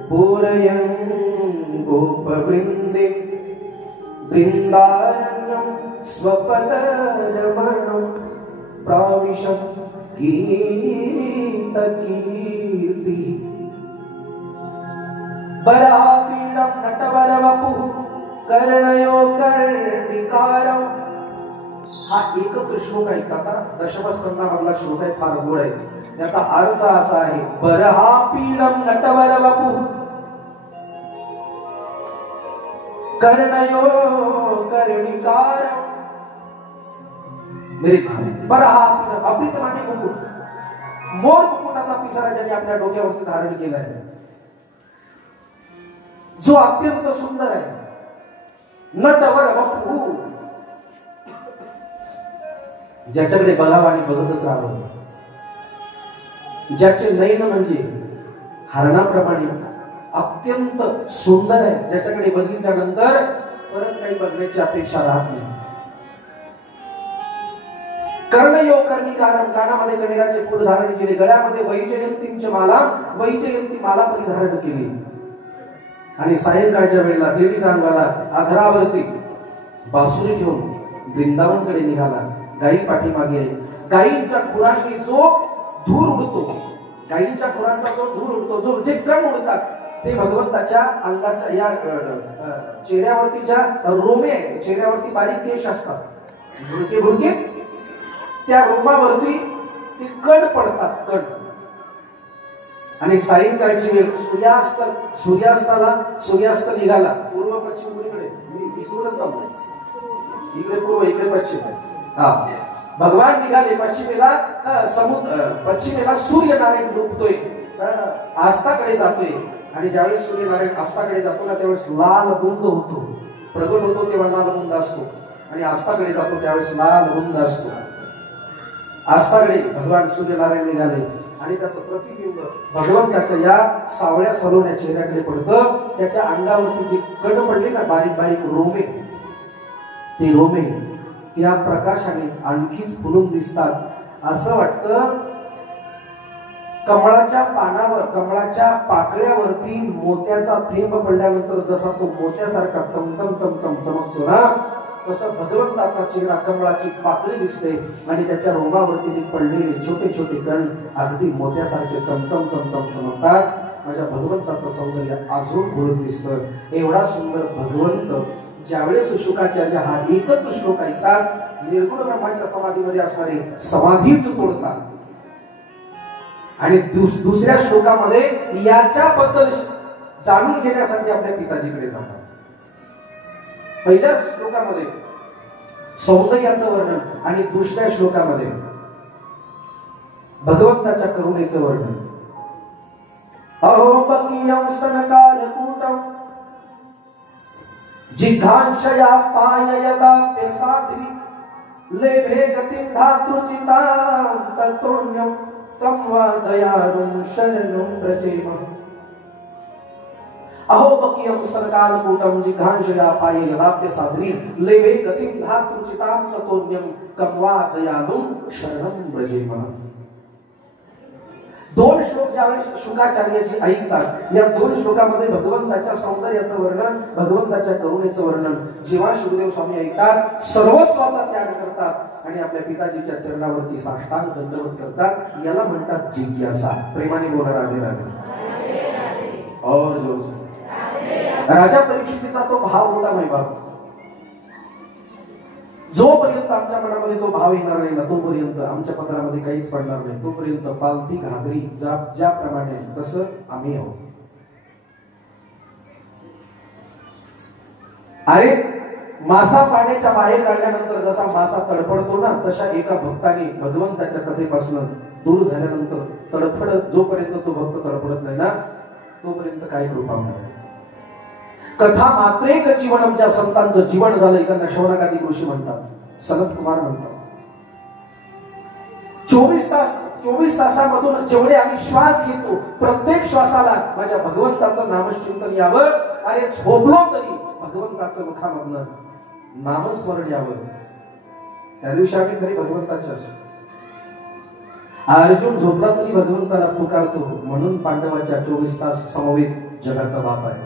पूरयन् गोपवृन्दे वृन्दारण्यं स्वपदरमणं प्राविशत् गीतकीर्तिः बरापीडं नटवरवपुः कर्णयो कर्णिकारं. हा एकच श्लोक आहे का? दशमस्कंदामधला श्लोक आहे, फार गोड आहे. याचा अर्थ असा आहे, बरहापीडं नटवरवपुः कर्णयो कर्णिकारं. मेरे बरहापीडं, अपीड माने मुकुट. मोर मुकुटाचा पिसारा ज्यांनी आपल्या डोक्यावरती धारण केला आहे, जो अत्यंत सुंदर आहे. नटवरवपुः, ज्याच्याकडे बघावं आणि बघतच राहावं, ज्याचे नयन म्हणजे हरणाप्रमाणे अत्यंत सुंदर आहे, ज्याच्याकडे बघितल्यानंतर परत काही बघण्याची अपेक्षा राहत नाही. कर्णयो कर्णिकारं, कानामध्ये कणेराचे फूल धारण केले, गळ्यामध्ये वैजयंतीची माला परिधारण केली. आणि सायंकाळच्या वेळेला देवी रांगाला आधारावरती बासुरी घेऊन वृंदावनकडे निघाला. गाई पाठीमागे आहे. गाईंच्या खुरांनी जो धूर उडतो, गाईंच्या खुरांचा जो धूर उडतो, जो जे कण उडतात ते भगवंताच्या अंगाच्या या चेहऱ्यावरती ज्या रोमे, चेहऱ्यावरती बारीक केश असतात, भुरके भुरके, त्या रोमावरती ते कण पडतात, कण. आणि सायंकाळची वेळ, सूर्यास्त निघाला. पूर्व पश्चिम कुणीकडे? मी विसरूनच चाललोय. इकडे पूर्व, इकडे पश्चिम. हा, भगवान निघाले पश्चिमेला. पश्चिमेला सूर्यनारायण डुबतोय, आस्ताकडे जातोय. आणि ज्यावेळेस सूर्यनारायण आस्ताकडे जातो ना, त्यावेळेस लाल बुंद होतो. प्रगट होतो तेव्हा लाल बुंद असतो, आणि आस्ताकडे जातो त्यावेळेस लाल बुंद असतो. आस्ताकडे भगवान सूर्यनारायण निघाले आणि त्याचं प्रतिबिंब भगवंताच्या या सावळ्या सलोन्या चेहऱ्याकडे पडतं. त्याच्या अंगावरती जी कण पडली ना, बारीक बारीक रोमे, ते रोमे त्या प्रकाशाने आणखीच फुलून दिसतात. असं वाटतं कमळाच्या पानावर, कमळाच्या पाकळ्यावरती मोत्याचा थेंब पडल्यानंतर जसा तो मोत्यासारखा चमचम चमचम चमकतो ना, तसं भगवंताचा चेहरा कमळाची पाकळी दिसते. आणि त्याच्या रोमावरती पडलेले छोटे छोटे कण अगदी मोत्यासारखे चमचम चमचम चमकतात. माझ्या भगवंताचं सौंदर्य अजून घोळून दिसतं. एवढा सुंदर भगवंत ज्यावेळेस शुकाचार्य हा एकच श्लोक ऐकतात, निर्गुण ब्रह्माच्या समाधीमध्ये असणारे समाधीच तोडतात. आणि दुसऱ्या श्लोकामध्ये याच्याबद्दल जाणून घेण्यासाठी आपल्या पिताजीकडे जातात. पहिल्या श्लोकामध्ये सौंदर्याचं वर्णन आणि दुसऱ्या श्लोकामध्ये भगवंताच्या करुणेचं वर्णन. अहो बकीयं स्तनकालकूटं जिघांशया पाययदाप्य साध्वी लेभे गतिं धातृचितां ततोऽन्यं तं वा दयाळुं शरणं व्रजेम. अहो बकीयं स्तनकालकूटं जिघांशया पाययदाप्य साध्वी लेभे गतिं धातृचितां ततोऽन्यं तं वा दयाळुं शरणं व्रजेम. दोन श्लोक ज्यावेळेस शुकाचार्याची ऐकतात, या दोन श्लोकामध्ये भगवंताच्या सौंदर्याचं वर्णन, भगवंताच्या करुणेचं वर्णन. जेव्हा शुकदेव स्वामी ऐकतात, सर्वस्वाचा त्याग करतात आणि आपल्या पिताजीच्या चरणावरती साष्टांग दंडवत करतात. याला म्हणतात जिज्ञासा. प्रेमाने बोला राधे राधे. और जोर से. राजा परीक्षितीचा तो भाव होता नाही बाबा. जोपर्यंत आमच्या मनामध्ये तो भाव येणार नाही ना, तोपर्यंत आमच्या पत्रामध्ये काहीच पडणार नाही. तोपर्यंत पालती घागरी ज्याप्रमाणे तसं आम्ही आहोत. अरे मासा पाण्याच्या बाहेर काढल्यानंतर जसा मासा तडफडतो ना, तशा एका भक्ताने भगवंताच्या कथेपासून दूर झाल्यानंतर तडफड, जोपर्यंत तो भक्त तडफडत नाही ना, तोपर्यंत काय कृपा होणार. कथा मात्रेक जीवनम, ज्या संतांचं जीवन झालं त्यांना शौनकादी ऋषी म्हणतात, सनत कुमार म्हणतात. 24 तासामधून जेवढे आम्ही श्वास घेतो, प्रत्येक श्वासाला माझ्या भगवंताचं नामचिंतन यावं. अरे झोपलो तरी भगवंताचं मुखामधनं नामस्मरण यावं. त्या दिवशी आम्ही खरी भगवंताचे असतो. अर्जुन झोपला तरी भगवंताला पुकारतो. म्हणून पांडवाच्या 24 तास समवेत जगाचा बाप आहे.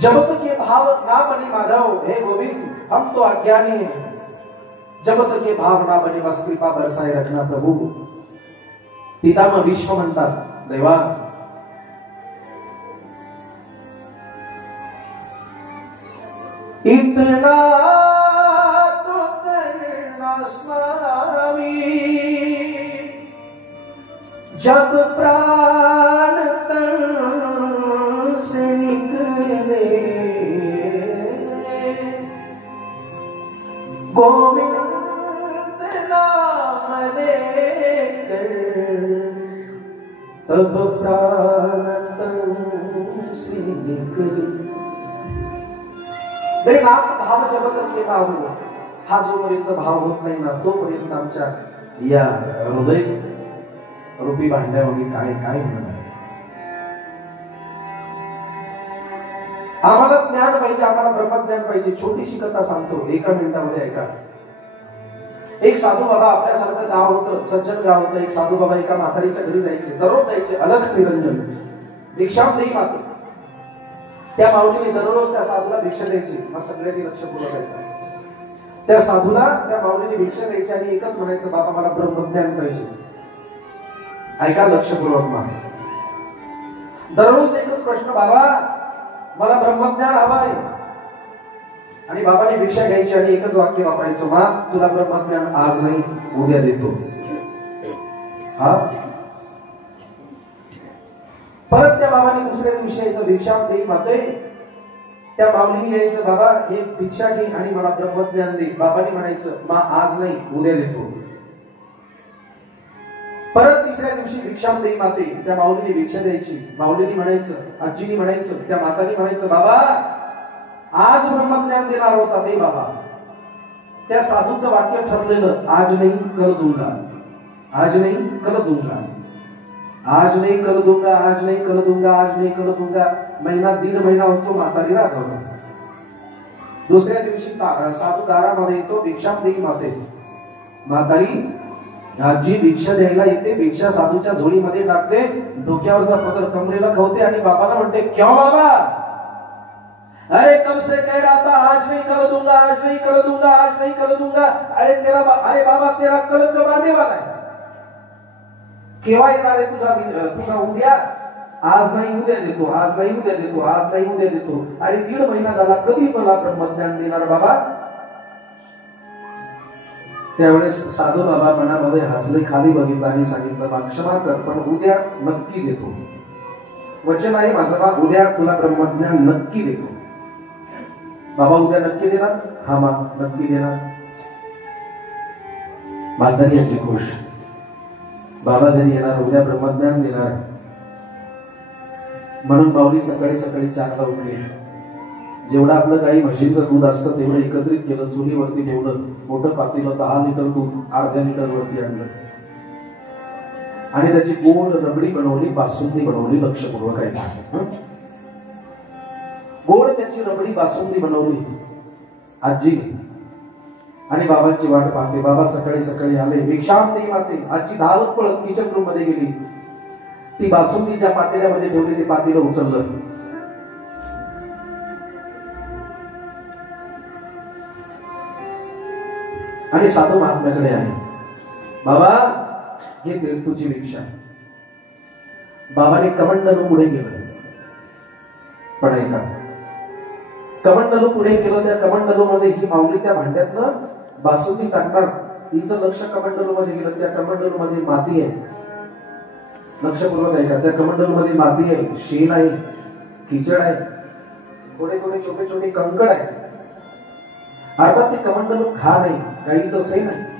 जब के भाव ना बने माधव, हे गोविंद हम तो अज्ञानी हैं. जब के भाव ना बने बस कृपा बरसाए रखना प्रभु. पितामह विश्व म्हणतात, देवा इतना तो करना स्वामी, जब प्राण तन से निकले, गोविंद नाम लेकर तब प्राण तन से निकले. मेरे नाथ भाव जब तक ये भाव हो, हा जोपर्यंत भाव होत नाही ना तोपर्यंत आमच्या या हृदय रूपी भांड्यामध्ये काय काय होणार. आम्हाला ज्ञान पाहिजे, आम्हाला ब्रह्मज्ञान पाहिजे. छोटीशी कथा सांगतो, एका मिनिटामध्ये ऐका. एक साधू बाबा, आपल्यासारखं गाव होतं, सज्जन गाव होतं. एक साधू बाबा एका म्हातारीच्या घरी जायचे, दररोज जायचे. अलख निरंजन भिक्षाम माते. त्या माऊलीने दररोज त्या साधूला भिक्षा द्यायची. मग सगळ्यांनी लक्षपूर्वक ऐका. त्या साधूला त्या माऊलीने भिक्षा द्यायची आणि एकच म्हणायचं, बाबा मला ब्रह्मज्ञान पाहिजे. ऐका लक्षपूर्वक. मग दररोज एकच प्रश्न, बाबा मला ब्रह्मज्ञान हवंय. आणि बाबाने भिक्षा घ्यायची आणि एकच वाक्य वापरायचं, मा तुला ब्रह्मज्ञान आज नाही उद्या देतो. हा परत त्या बाबाने दुसऱ्या दिवशी यायचं, भिक्षा देई माते. त्या माऊलीने यायचं, बाबा हे भिक्षा घे आणि मला ब्रह्मज्ञान दे. बाबाने म्हणायचं, मा आज नाही उद्या देतो. परत तिसऱ्या दिवशी भिक्षा देई माते. त्या माऊलीने भिक्षा द्यायची. माऊलीने म्हणायचं, आजीनी म्हणायचं, त्या माताने म्हणायचं, बाबा आज ब्रह्मज्ञान देणार होता दे बाबा. त्या साधूचं वाक्य ठरलेलं, आज नाही कल दूंगा, आज नाही कल दूंगा, आज नाही कल दूंगा, आज नाही कल दूंगा, आज नाही कल दूंगा. महिना दीड महिना होतो, म्हातारी राहतो. दुसऱ्या दिवशी साधू दारामध्ये येतो, भिक्षा देई माते. म्हातारी आजी भिक्षा द्यायला येते, भिक्षा साधूच्या झोळीमध्ये टाकते, डोक्यावरचा पदर कमरेला खवते आणि बाबाला म्हणते, क्यों बाबा, अरे कब से कह रहा था आज नहीं कल दूंगा, आज नहीं कल दूंगा, आज नहीं कल दूंगा. अरे बाबा तेरा कल कब आने वाला है, केव्हा येणार आहे तुझा उद्या. आज नाही उद्या देतो, आज नाही उद्या देतो, आज नाही उद्या देतो. अरे दीड महिना झाला, कधी मला ब्रह्मज्ञान देणार बाबा. त्यावेळेस साधू बाबा मनामध्ये हसले, खाली बघितलं आणि सांगितलं, क्षमा कर पण उद्या नक्की देतो. वचन आहे माझं बा, उद्या तुला ब्रह्मज्ञान नक्की देतो. बाबा उद्या नक्की देणार, हा मा नक्की देणार. म्हातारी यांची खुश, बाबा घरी येणार, उद्या ब्रह्मज्ञान देणार. म्हणून माऊली सकाळी सकाळी 4ला उठली. जेवढं आपलं काही म्हशींचं दूध असतं तेवढं एकत्रित केलं, चुलीवरती ठेवलं. मोठं पातेलं 10 लिटर दूध अर्ध्या लिटर वरती आणलं आणि त्याची गोड रबडी बनवली, बासुंदी बनवली. लक्षपूर्वक आहे, गोड त्याची रबडी बासुंदी बनवली आजी. आणि बाबांची वाट पाहते. बाबा सकाळी सकाळी आले, भिक्षा देई माते. आजी धावत पळत किचन रूम मध्ये गेली. ती बासुंदीच्या पातेल्यामध्ये ठेवली, ते पातेलं उचललं. आणि साधू महात्म्याकडे आले, बाबा हे तुझी भिक्षा. बाबाने कमंडलू पुढे गेलं. पण ऐका, कमंडलू पुढे गेलं. त्या कमंडलू मध्ये ही माऊली त्या भांड्यातनं बासुंदी टाकणार. हिचं लक्ष कमंडलू मध्ये गेलं. त्या कमंडलू मध्ये माती आहे. लक्षपूर्वक ऐका, त्या कमंडलू मध्ये माती आहे, शेण आहे, खिचड आहे, थोडे थोडे छोटे छोटे कंकड आहे. अर्थात ते कमंडलू खा नाही, गाईचं सेन आहे.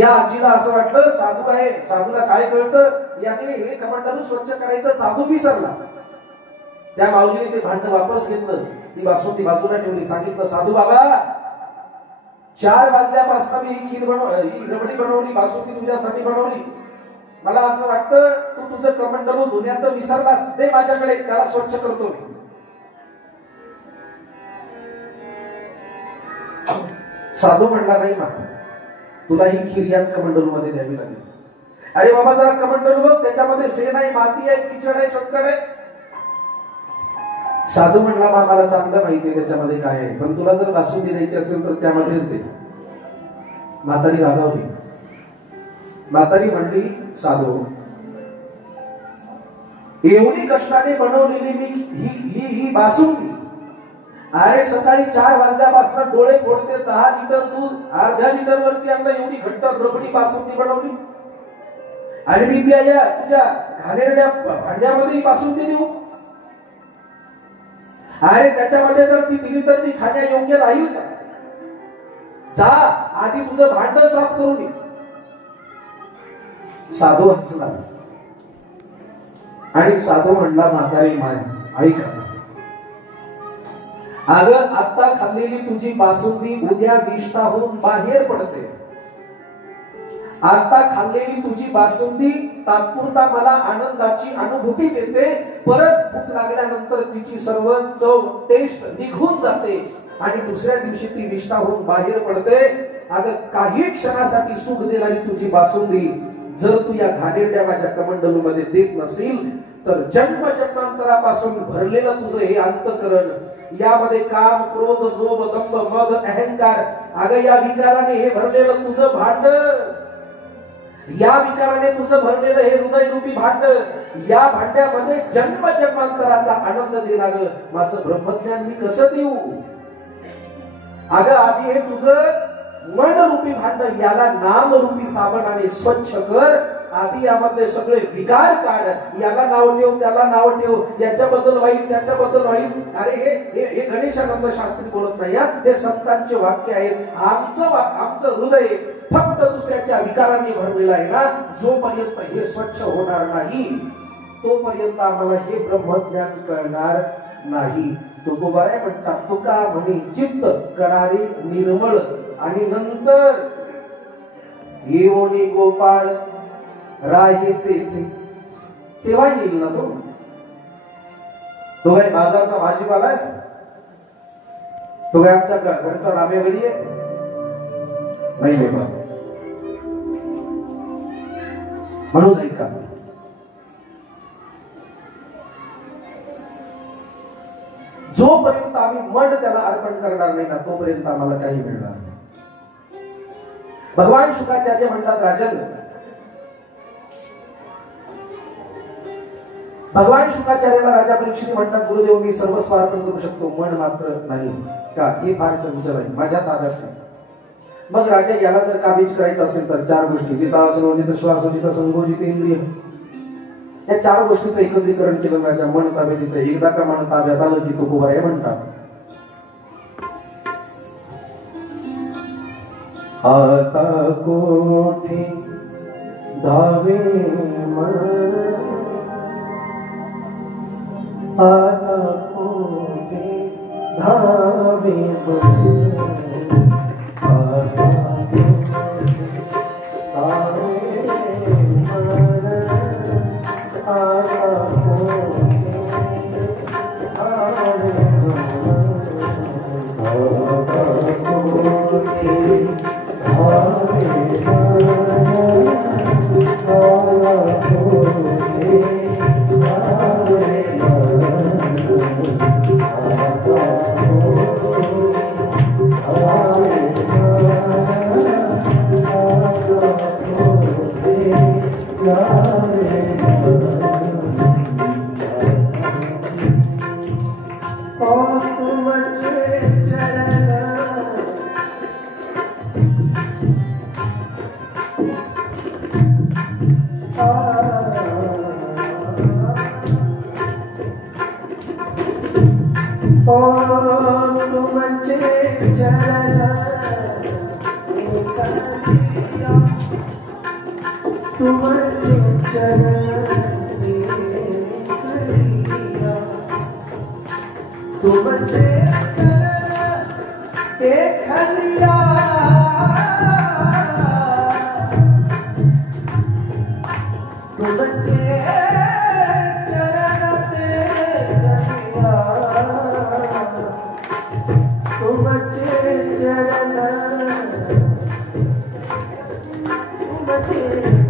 या आजीला असं वाटलं साधू आहे, साधूला काय कळतं, याने हे कमंडलू स्वच्छ करायचं साधू विसरला. त्या माऊलीने ते भांड वापस घेतलं, ती बासुंदी बाजूला ठेवली. सांगितलं, साधू बाबा 4 वाजल्यापासून मी ही खीर ही रबडी बनवली, बासुंदी तुझ्यासाठी बनवली. मला असं वाटतं तू तुझं कमंडलू धुण्याचं विसरलास, दे माझ्याकडे, त्याला स्वच्छ करतो मी. साधू म्हणला, नाही मा, तुला ही खीर याच कमंडलू मध्ये द्यावी लागेल. अरे बाबा जरा कमंडल बघ, त्याच्यामध्ये शेण आहे, माती आहे, किचड आहे, चटकड आहे. साधू म्हणला मला चांगलं माहिती आहे त्याच्यामध्ये काय आहे, पण तुला जर बासुंदी द्यायची असेल तर त्यामध्येच दे. म्हातारी रागावली. म्हातारी म्हणली साधू एवढी कष्टाने बनवलेली मी ही बासुंदी, अरे सकाळी 4 वाजल्यापासून डोळे फोडते, 10 लिटर दूध अर्ध्या लिटर वरती आणलं, एवढी घट्ट रबडी बासुंदी बनवली आणि मी तुझ्या घाणेरड्या भांड्यामध्ये बासुंदी देऊ? अरे त्याच्यामध्ये जर ती दिली तर ती खाण्यायोग्य राहील का? जा आधी तुझं भांड साफ करून ये. साधू हसला आणि साधू म्हणला म्हातारी माय ऐका, अगं आता खाल्लेली तुझी बासुंदी उद्या विष्ठा होऊन बाहेर पडते. आता खाल्लेली तुझी बासुंदी तात्पुरता मला आनंदाची अनुभूती देते, परत भूक लागल्यानंतर तिची सर्व चव टेस्ट निघून जाते आणि दुसऱ्या दिवशी ती विष्ठा होऊन बाहेर पडते. अगं काही क्षणासाठी सुख देणारी तुझी बासुंदी जर तू या घाणेरड्या माझ्या कमंडलूमध्ये देत नसेल तर जन्म जन्मांतरापासून भरलेलं तुझं हे अंतःकरण, यामध्ये काम, क्रोध, लोभ, दंभ, मद, अहंकार, अगं या विकाराने हे भरलेलं तुझं भांड, या विकाराने तुझं भरलेलं हे हृदयरूपी भांड, या भांड्यामध्ये जन्म जन्मांतराचा आनंद देणारं माझं ब्रह्मज्ञान मी कसं देऊ? अगं आधी हे तुझं मनरूपी भांड, याला नामरूपी साबणाने स्वच्छ कर. आधी यामधले सगळे विकार काढ, याला नाव ठेव, त्याला नाव ठेव, याच्याबद्दल वाईट, त्याच्याबद्दल वाईट. अरे हे गणेशानंद शास्त्री बोलत नाही, हे संतांचे वाक्य आहेत. आमचं हृदय फक्त दुसऱ्याच्या विकारांनी भरलेलं आहे ना, जोपर्यंत हे स्वच्छ होणार नाही तोपर्यंत आम्हाला हे ब्रह्मज्ञान कळणार नाही. तुकोबाराय म्हणतात, तुका म्हणे चित्त करारे निर्मळ आणि नंतर येऊनी गोपाळ राही तेथे, तेव्हा येईल ना तो काय बाजारचा भाजीपाला आहे? तो काय आमच्या घरचा राम्या गडी आहे? नाही बाबा. म्हणून ऐका, जोपर्यंत आम्ही मन त्याला अर्पण करणार नाही ना तोपर्यंत आम्हाला काही मिळणार नाही. भगवान शुकाचार्य म्हणतात, राजन, भगवान शुकाचार्याला राजा परीक्षित म्हणतात, गुरुदेव मी सर्वस्व अर्पण करू शकतो, मन मात्र नाही का? हे फार चंचल आहे, माझ्या ताब्यात नाही. मग राजा याला जर काबीज करायचं असेल तर 4 गोष्टी, जिता असो, जित श्वास, जित संगो, जित इंद्रिय, या 4 गोष्टीचं एकत्रीकरण केलं राजा. मन ताब्यात येतं. एकदा का मन ताब्यात आलं की तुकोबाराय म्हणतात, आता कोठे धावे मन, आता कोठे धावे मन, आता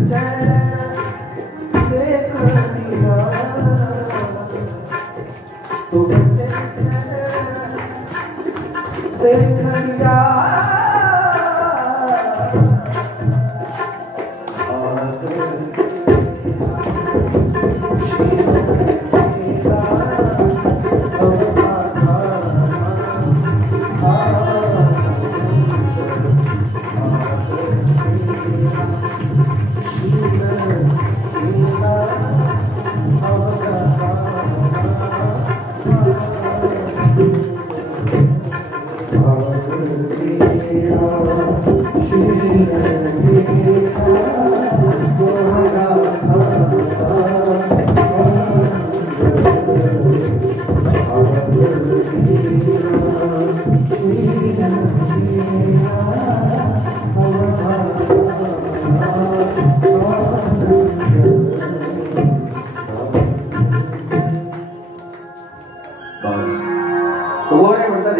चरण देखिया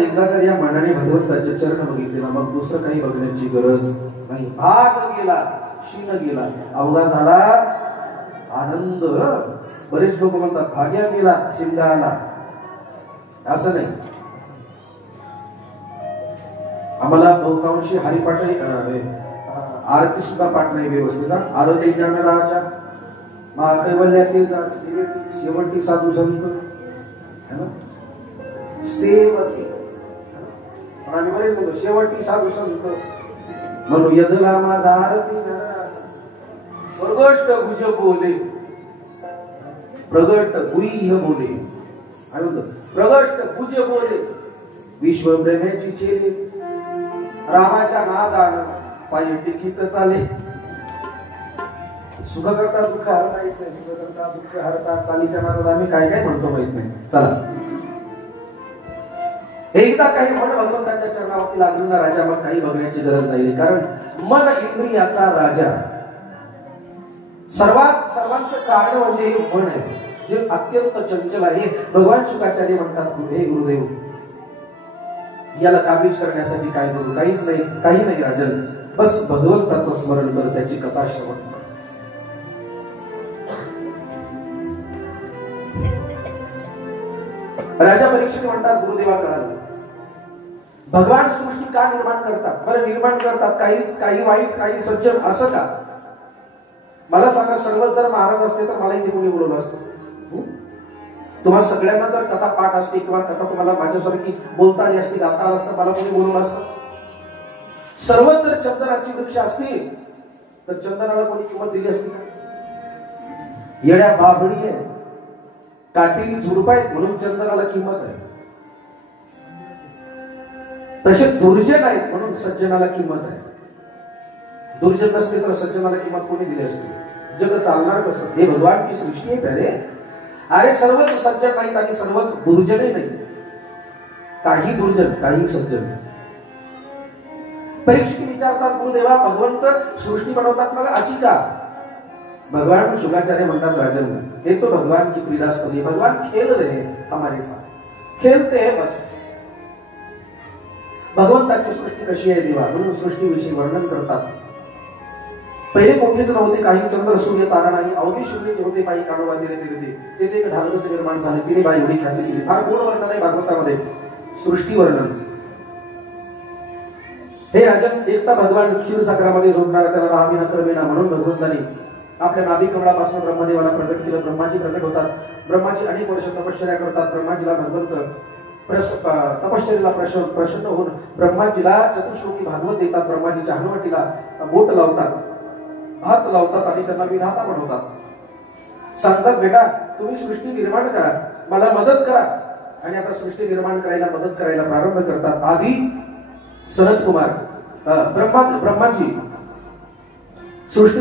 एकदा तर या मनाने भगवंताचे चरण बघितले ना मग दुसरं काही बघण्याची गरज नाही. भाग गेला, शीन गेला, अवघा झाला आनंद. बरेच लोक म्हणतात भाग्या गेला शिंगा आला, असं नाही. आम्हाला बहुतांशी हरिपाठ आरती सुद्धा पाठ नाही व्यवस्थित. आरती ज्ञानराजा महाकैवल्यातील शेवटी साधू संत है ना, सेवती आम्ही बरेच म्हणतो शेवटी साधू संत म्हणून यदला माझा आरती प्रगष्ट गुज बोले प्रगट गुह्य बोले. आम्ही म्हणतो प्रगष्ट गुज बोले विश्व ब्रह्मेची चेले रामाच्या नादान पायी टिकीत चाले. सुख करता दुःख हरता येत नाही, सुख करता दुःख हरता चालीच्या नादात आम्ही काय काय म्हणतो माहित नाही. चला एकदा काही मन भगवंताच्या चरणावरती लागलं ना राजा मग काही बघण्याची गरज नाही. कारण मन इंद्रियाचा राजा. सर्वांचं कारण म्हणजे हे मन आहे जे अत्यंत चंचल आहे. भगवान शुकाचार्य म्हणतात हे गुरुदेव याला काबीज करण्यासाठी काय करू? काहीच नाही, काही नाही राजन, बस भगवंताचं स्मरण कर, त्याची कथा श्रवण कर. राजा परीक्षित म्हणतात गुरुदेवा कळालं भगवान सृष्टी का निर्माण करतात? बरं निर्माण करतात काही वाईट काही सज्जन असं का? मला सांगा, सर्व जर महाराज असते तर मला इथे कोणी बोलवलं असतं? तुम्हाला सगळ्यांना जर कथा पाठ असते किंवा कथा तुम्हाला माझ्यासारखी बोलता आली असती, गाता आलं असतं, मला कोणी बोलवलं असतं? सर्वच जर चंदनाची वृक्ष असतील तर चंदनाला कोणी किंमत दिली असती का? येड्या बाभळी आहे, काटेरी झुडप आहेत म्हणून चंदनाला किंमत आहे. तसे दुर्जन आहेत म्हणून सज्जनाला किंमत आहे. दुर्जन नसते तर सज्जनाला किंमत कोणी दिली असते? जग चालणार कसं? हे भगवान की सृष्टी आहे प्यारे. अरे सर्वच सज्जन नाहीत आणि सर्वच दुर्जनही नाही. काही दुर्जन काही सज्जन. परीक्षित विचारतात गुरुदेवा भगवंत सृष्टी बनवतात मग अशी का? भगवान शुकाचार्य म्हणतात राजन हे तो भगवान की क्रीडास्थली, भगवान खेल रहे हैं हमारे साथ, खेलते हैं बस. भगवंताची सृष्टी कशी आहे देवा म्हणून सृष्टीविषयी वर्णन करतात. पहिले मोठेच नव्हते, काही चंद्र सूर्य तारा नाही, अवघे शून्य होते पायी काढोबा दिले फिरते, तेथे एक ढालच निर्माण झाले, तिने बाई एवढी ख्याती केली. फार गुण वर्णन आहे भागवतामध्ये, सृष्टी वर्णन. हे राजन एकटा भगवान क्षीरसागरामध्ये झोपणारा त्याला राहावी न करविना म्हणून भगवंताने आपल्या नाभी कमळापासून ब्रह्मदेवाला प्रकट केलं. ब्रह्माजी प्रकट होतात, ब्रह्माजी अनेक वर्ष तपश्चर्या करतात. ब्रह्माजीला भगवंत तपश्चर्याला प्रसन्न होऊन ब्रह्माजीला चतुश्लोकी भागवत देतात. ब्रह्माजीच्या हनुवटीला बोट लावतात, हात लावतात आणि त्यांना विधाता बनवतात. सांगतात बेटा तुम्ही सृष्टी निर्माण करा, मला मदत करा. आणि आता सृष्टी निर्माण करायला मदत करायला प्रारंभ करतात. आधी सनत कुमार ब्रह्माजी सृष्टी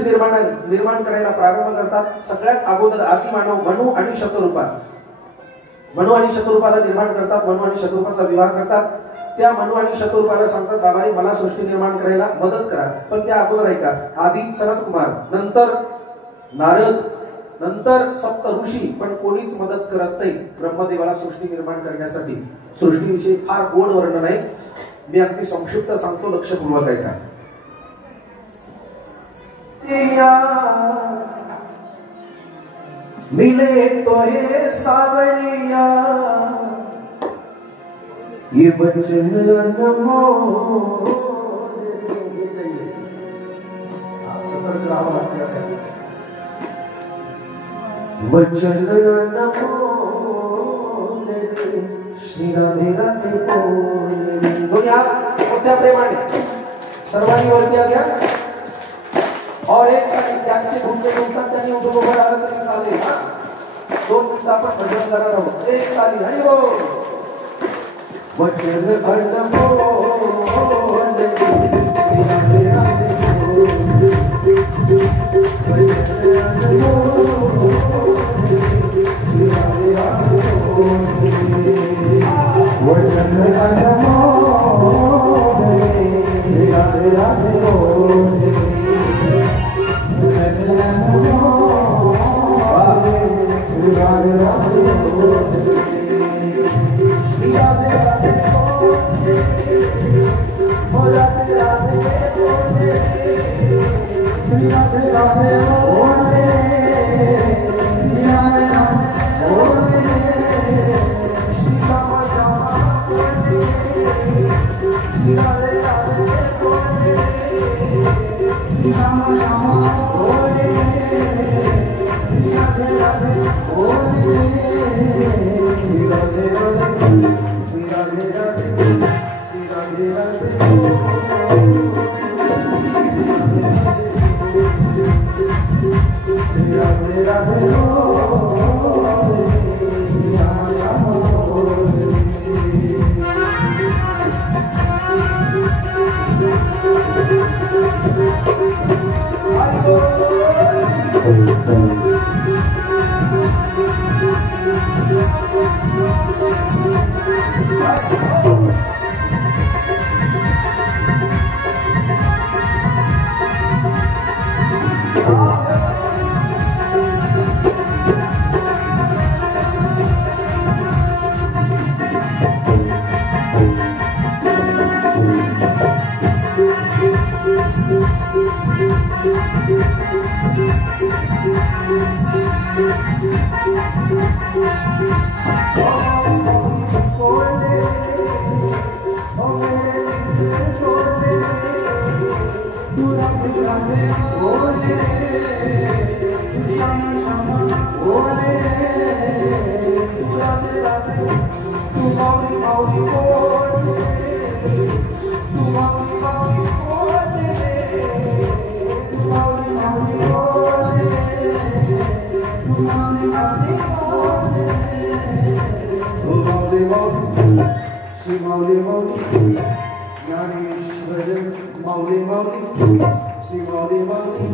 निर्माण करायला प्रारंभ करतात. सगळ्यात अगोदर आदिमानव मनु आणि शतरूपा, मनु आणि शतरूपाला निर्माण करतात. मनु आणि शतरूपाचा विवाह करतात. त्या मनु आणि शतरूपाला सांगतात बाबाई मला सृष्टी निर्माण करायला मदत करा. पण त्या अगोदर ऐका, आधी सनत कुमार, नंतर नारद, नंतर सप्त ऋषी, पण कोणीच मदत करत नाही ब्रह्मदेवाला सृष्टी निर्माण करण्यासाठी. सृष्टीविषयी फार गोड वर्णन आहे, मी अगदी संक्षिप्त सांगतो, लक्षपूर्वक ऐका. मिले तो हे सावरिया ये बचन अनमोल ये चाहिए, आप सतर्क रहो त्यासाठी। वचन अनमोल श्री राधे राधे बोले। दोन्ही हात मोठ्या प्रेमाने सर्वांनी वरती घ्या और एक ज्यांचे घुमते घुमतात त्यांनी उभं उभं राहिलं तरी चालेल। 2 मिनिटं आपण भजन करणार आहोत। एक ताली हरी बोल। वचन अनमोल श्री राधे राधे बोले। वचन अनमोल श्री राधे राधे बोले। वचन अनमोल श्री राधे राधे बोले। श्री राधे राधे बोले, राधे राधे बोले, श्री राधे राधे बोले, श्री राधे राधे बोले, श्री श्याम श्याम बोले, श्री राधे राधे बोले, श्री श्याम श्याम बोले, श्री राधे राधे बोले, श्री राधे राधे, श्री राधे राधे, श्री राधे राधे राधे राधे श्री माऊली माऊली ज्ञानेश्वर माऊली माऊली श्री माऊली माऊली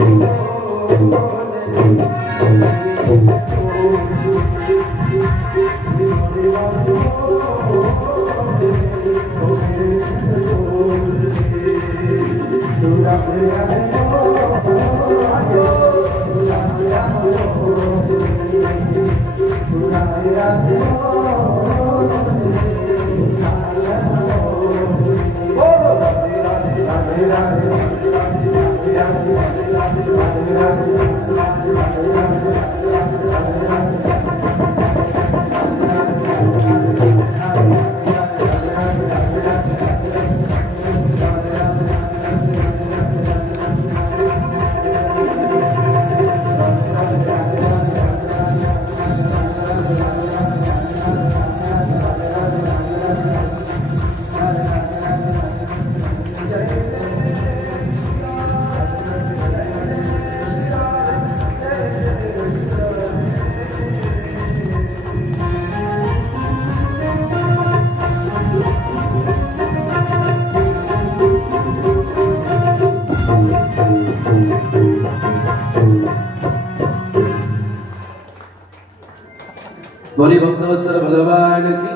बोले भक्तवत्सल भगवान की,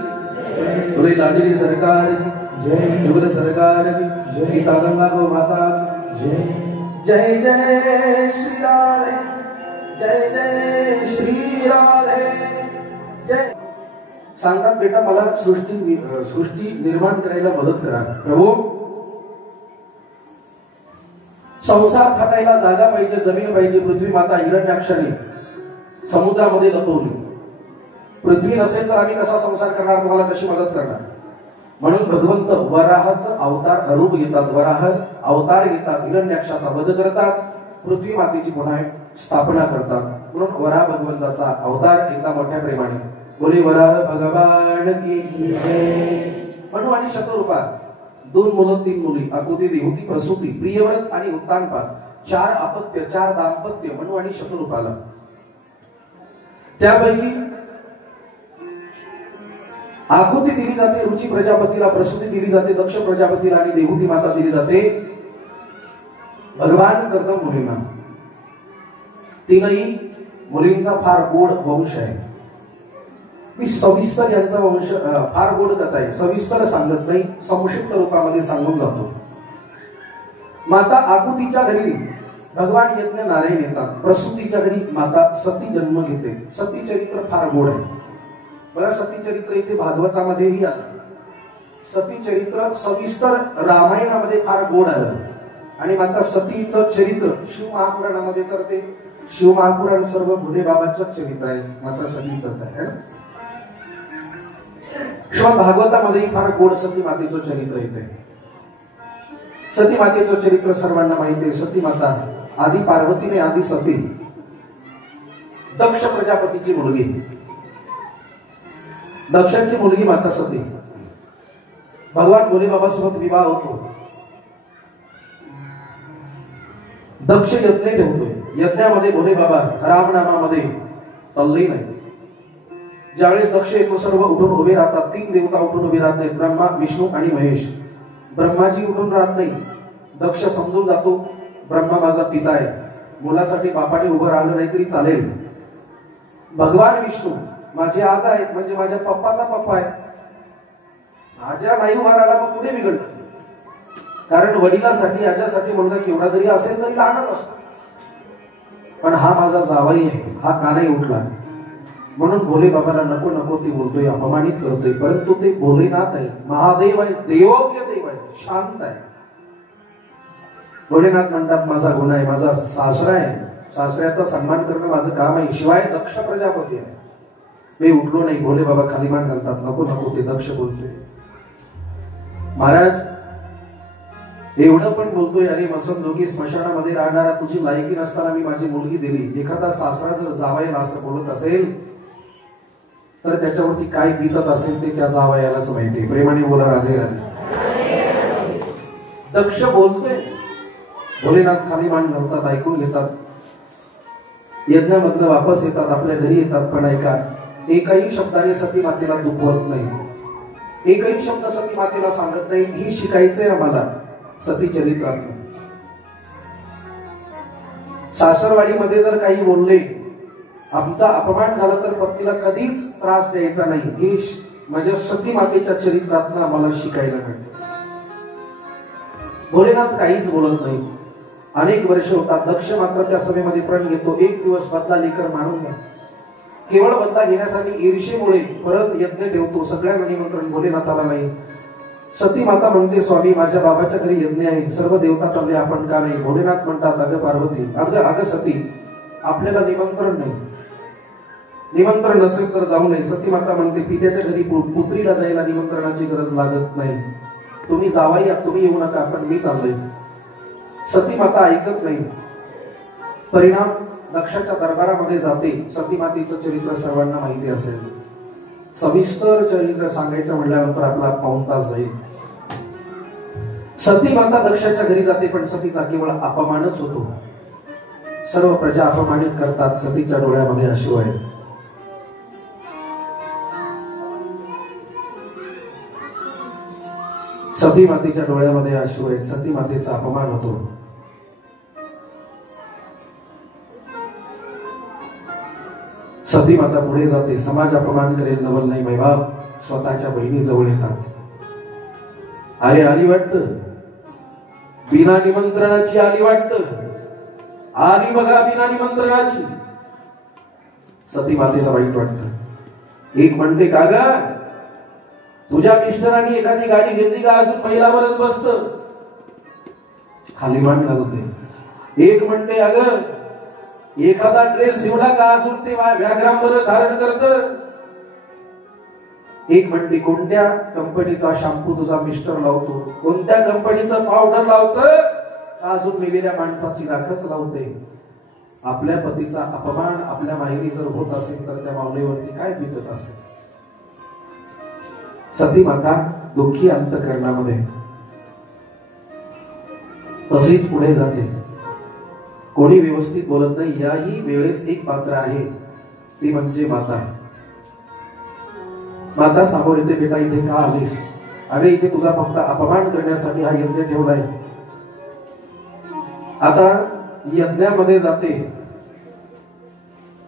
बोले लाडली सरकार की जय, जुगल सरकार की जय, गीता गंगा गो माता की जय। जय जय श्री राधे, जय जय श्री राधे जय। सांगतात बेटा मला सृष्टी निर्माण करायला मदत करा प्रभू। संसार थाटायला जागा पाहिजे, जमीन पाहिजे। पृथ्वी माता हिरण्याक्षाने समुद्रामध्ये लपवली। पृथ्वी नसेल तर आम्ही कसा संसार करणार, तुम्हाला कशी मदत करणार। म्हणून भगवंत वराहाचं अवतार रूप घेतात, वराह अवतार घेतात, हिरण्याक्षाचा वध करतात, पृथ्वी मातेची पुन्हा स्थापना करतात. म्हणून वराह भगवंताचा अवतार एकदा मोठ्या प्रेमाने बोले वराह भगवान की जय. मनु आणि शतरूपा 2 मुलं 3 मुली, आकुती देहुती प्रसूती प्रियव्रत आणि उत्तानपाद, 4 अपत्य 4 दाम्पत्य मनु आणि शतरूपाला. त्यापैकी आकुती दिली जाते रुची प्रजापतीला, प्रसूती दिली जाते दक्ष प्रजापतीला आणि देहुती माता दिली जाते भगवान कर्दम मुलींना. 3ही मुलींचा फार गोड वंश आहे. मी सविस्तर यांचा वंश फार गोड कथा आहे, सविस्तर सांगत नाही, संक्षिप्त रूपामध्ये सांगून जातो. माता आकुतीच्या घरी भगवान यज्ञ नारायण येतात. प्रसूतीच्या घरी माता सती जन्म घेते. सती चरित्र फार गोड आहे. बघा सती चरित्र इथे भागवतामध्येही आलं. सती चरित्र सविस्तर रामायणामध्ये फार गोड आलं. आणि माता सतीचं चरित्र शिव महापुराणामध्ये तर ते शिव महापुराण सर्व भोले बाबांचंच चरित्र आहे, माता सतीचंच आहे. श्रीमद भागवतामध्ये फार गोड सती मातेचं चरित्र येते. सती मातेचं चरित्र सर्वांना माहिती आहे. सती माता आधी पार्वतीने आधी सती दक्ष प्रजापतीची मुलगी, दक्षांची मुलगी माता सती. भगवान भोले बाबा सोबत विवाह होतो. दक्ष यज्ञ ठेवतोय. यज्ञामध्ये भोले बाबा रामनामामध्ये तल्लीन आहे. ज्यावेळेस दक्ष येतो सर्व उठून उभे राहतात. 3 देवता उठून उभे राहत नाहीत, ब्रह्मा विष्णू आणि महेश. ब्रह्माजी उठून राहत नाही. दक्ष समजून जातो ब्रह्मा माझा पिता आहे, मुलासाठी बापाने उभं राहिलं नाही तरी चालेल. भगवान विष्णू माझे आज आहेत म्हणजे माझ्या पप्पाचा पप्पा आहे, माझ्या नाही उभा राहिला मग कुठे बिघडलं. कारण वडिलांसाठी आज्यासाठी मुलगा केवढा जरी असेल तरी लहानच असतो. पण हा माझा जावाई आहे, हा का नाही उठला. म्हणून भोले बाबाला नको नको ते बोलतोय, अपमानित करतोय. परंतु ते भोलेनाथ आहे, महादेव आहे, देवोग्य देव आहे, शांत आहे. भोलेनाथ म्हणतात माझा गुन्हा आहे, माझा सासरा आहे, सासऱ्याचा सन्मान करणं माझं काम आहे. शिवाय दक्ष प्रजापती आहे, मी उठलो नाही. भोले बाबा खाली मान घालतात, नको नको ते दक्ष बोलतोय. महाराज एवढं पण बोलतोय, अरे मसनजोगी स्मशानामध्ये राहणारा तुझी लायकी नसताना मी माझी मुलगी दिली. एखादा सासरा जर जावयाला असं बोलत असेल तर त्याच्यावरती काय बीतत असेल ते त्या जावयालाच माहिती. प्रेमाने बोला राधे राधे. दक्ष बोलतोय, भोलेनाथ खाली मान घालतात, ऐकून घेतात. यज्ञामधनं वापस येतात, आपल्या घरी येतात. पण ऐका, एकही शब्दाने सती मातेला दुखवत नाही, एकही शब्द सती मातेला सांगत नाही. ही शिकायचंय आम्हाला सती चरित्रात. सासरवाडीमध्ये जर काही बोलले, आमचा अपमान झाला तर पत्नीला कधीच त्रास द्यायचा नाही. हे म्हणजे सती मातेच्या चरित्रातनं आम्हाला शिकायला मिळते. भोलेनाथ काहीच बोलत नाही. अनेक वर्ष होतात. दक्ष मात्र त्या सभेमध्ये प्रण घेतो. 1 दिवस बदला लेकर मानून घ्या. केवळ बदला घेण्यासाठी ईर्षेमुळे परत यज्ञ ठेवतो. सगळ्यांना निमंत्रण, भोलेनाथाला नाही. सती माता म्हणते स्वामी माझ्या बाबाच्या घरी यज्ञ आहे, सर्व देवता चालले, आपण का नाही. भोलेनाथ म्हणतात अगं पार्वती, अगं सती, आपल्याला निमंत्रण नाही. निमंत्रण नसेल तर जाऊ नये. सती माता म्हणते पित्याच्या घरी पुत्रीला जायला निमंत्रणाची गरज लागत नाही. तुम्ही जावाई आहात, तुम्ही येऊ नका, पण मी चाललोय. सती माता ऐकत नाही. परिणाम दक्षाच्या दरबारामध्ये जाते. सती मातेचं चरित्र सर्वांना माहिती असेल. सविस्तर चरित्र सांगायचं म्हटल्यानंतर आपला 1 तास जाईल. सती माता दक्षाच्या घरी जाते, पण सतीचा केवळ अपमानच होतो. सर्व प्रजा अपमानित करतात. सतीच्या डोळ्यामध्ये अश्रू आहे. सती मातेच्या डोळ्यामध्ये अश्रू आहेत. सती मातेचा अपमान होतो. सती माता पुढे जाते. समाज अपमान करेल नवल नाही मैबाप. स्वतःच्या बहिणी जवळ येतात. अरे आली वाटतं, बिना निमंत्रणाची आली वाटतं, आली बघा बिना निमंत्रणाची. सती मातेला वाईट वाटतं. एक म्हणते का ग, तुझ्या मिस्टरांनी एखादी गाडी घेतली का अजून महिलावरच बसत. खाली मान घालते. एक म्हणते अगं एखादा ड्रेस शिवला का अजून ते व्याघ्रांवर धारण करत. एक म्हणली कोणत्या कंपनीचा शॅम्पू तुझा मिस्टर लावतो, कोणत्या कंपनीचं पावडर लावतं, अजून मेलेल्या माणसाची राखच लावते. आपल्या पतीचा अपमान आपल्या माहेरी जर होत असेल तर त्या माऊलीवरती काय बितत असेल. सती माता दुःखी अंतःकरणामध्ये तशीच पुढे जाते. कोणी व्यवस्थित बोलत नाही. याही वेळेस एक पात्र आहे, ती म्हणजे माता. माता समोर येते, बेटा इथे का आलीस? अरे इथे तुझा फक्त अपमान करण्यासाठी हा यज्ञ ठेवलाय. आता यज्ञामध्ये जाते.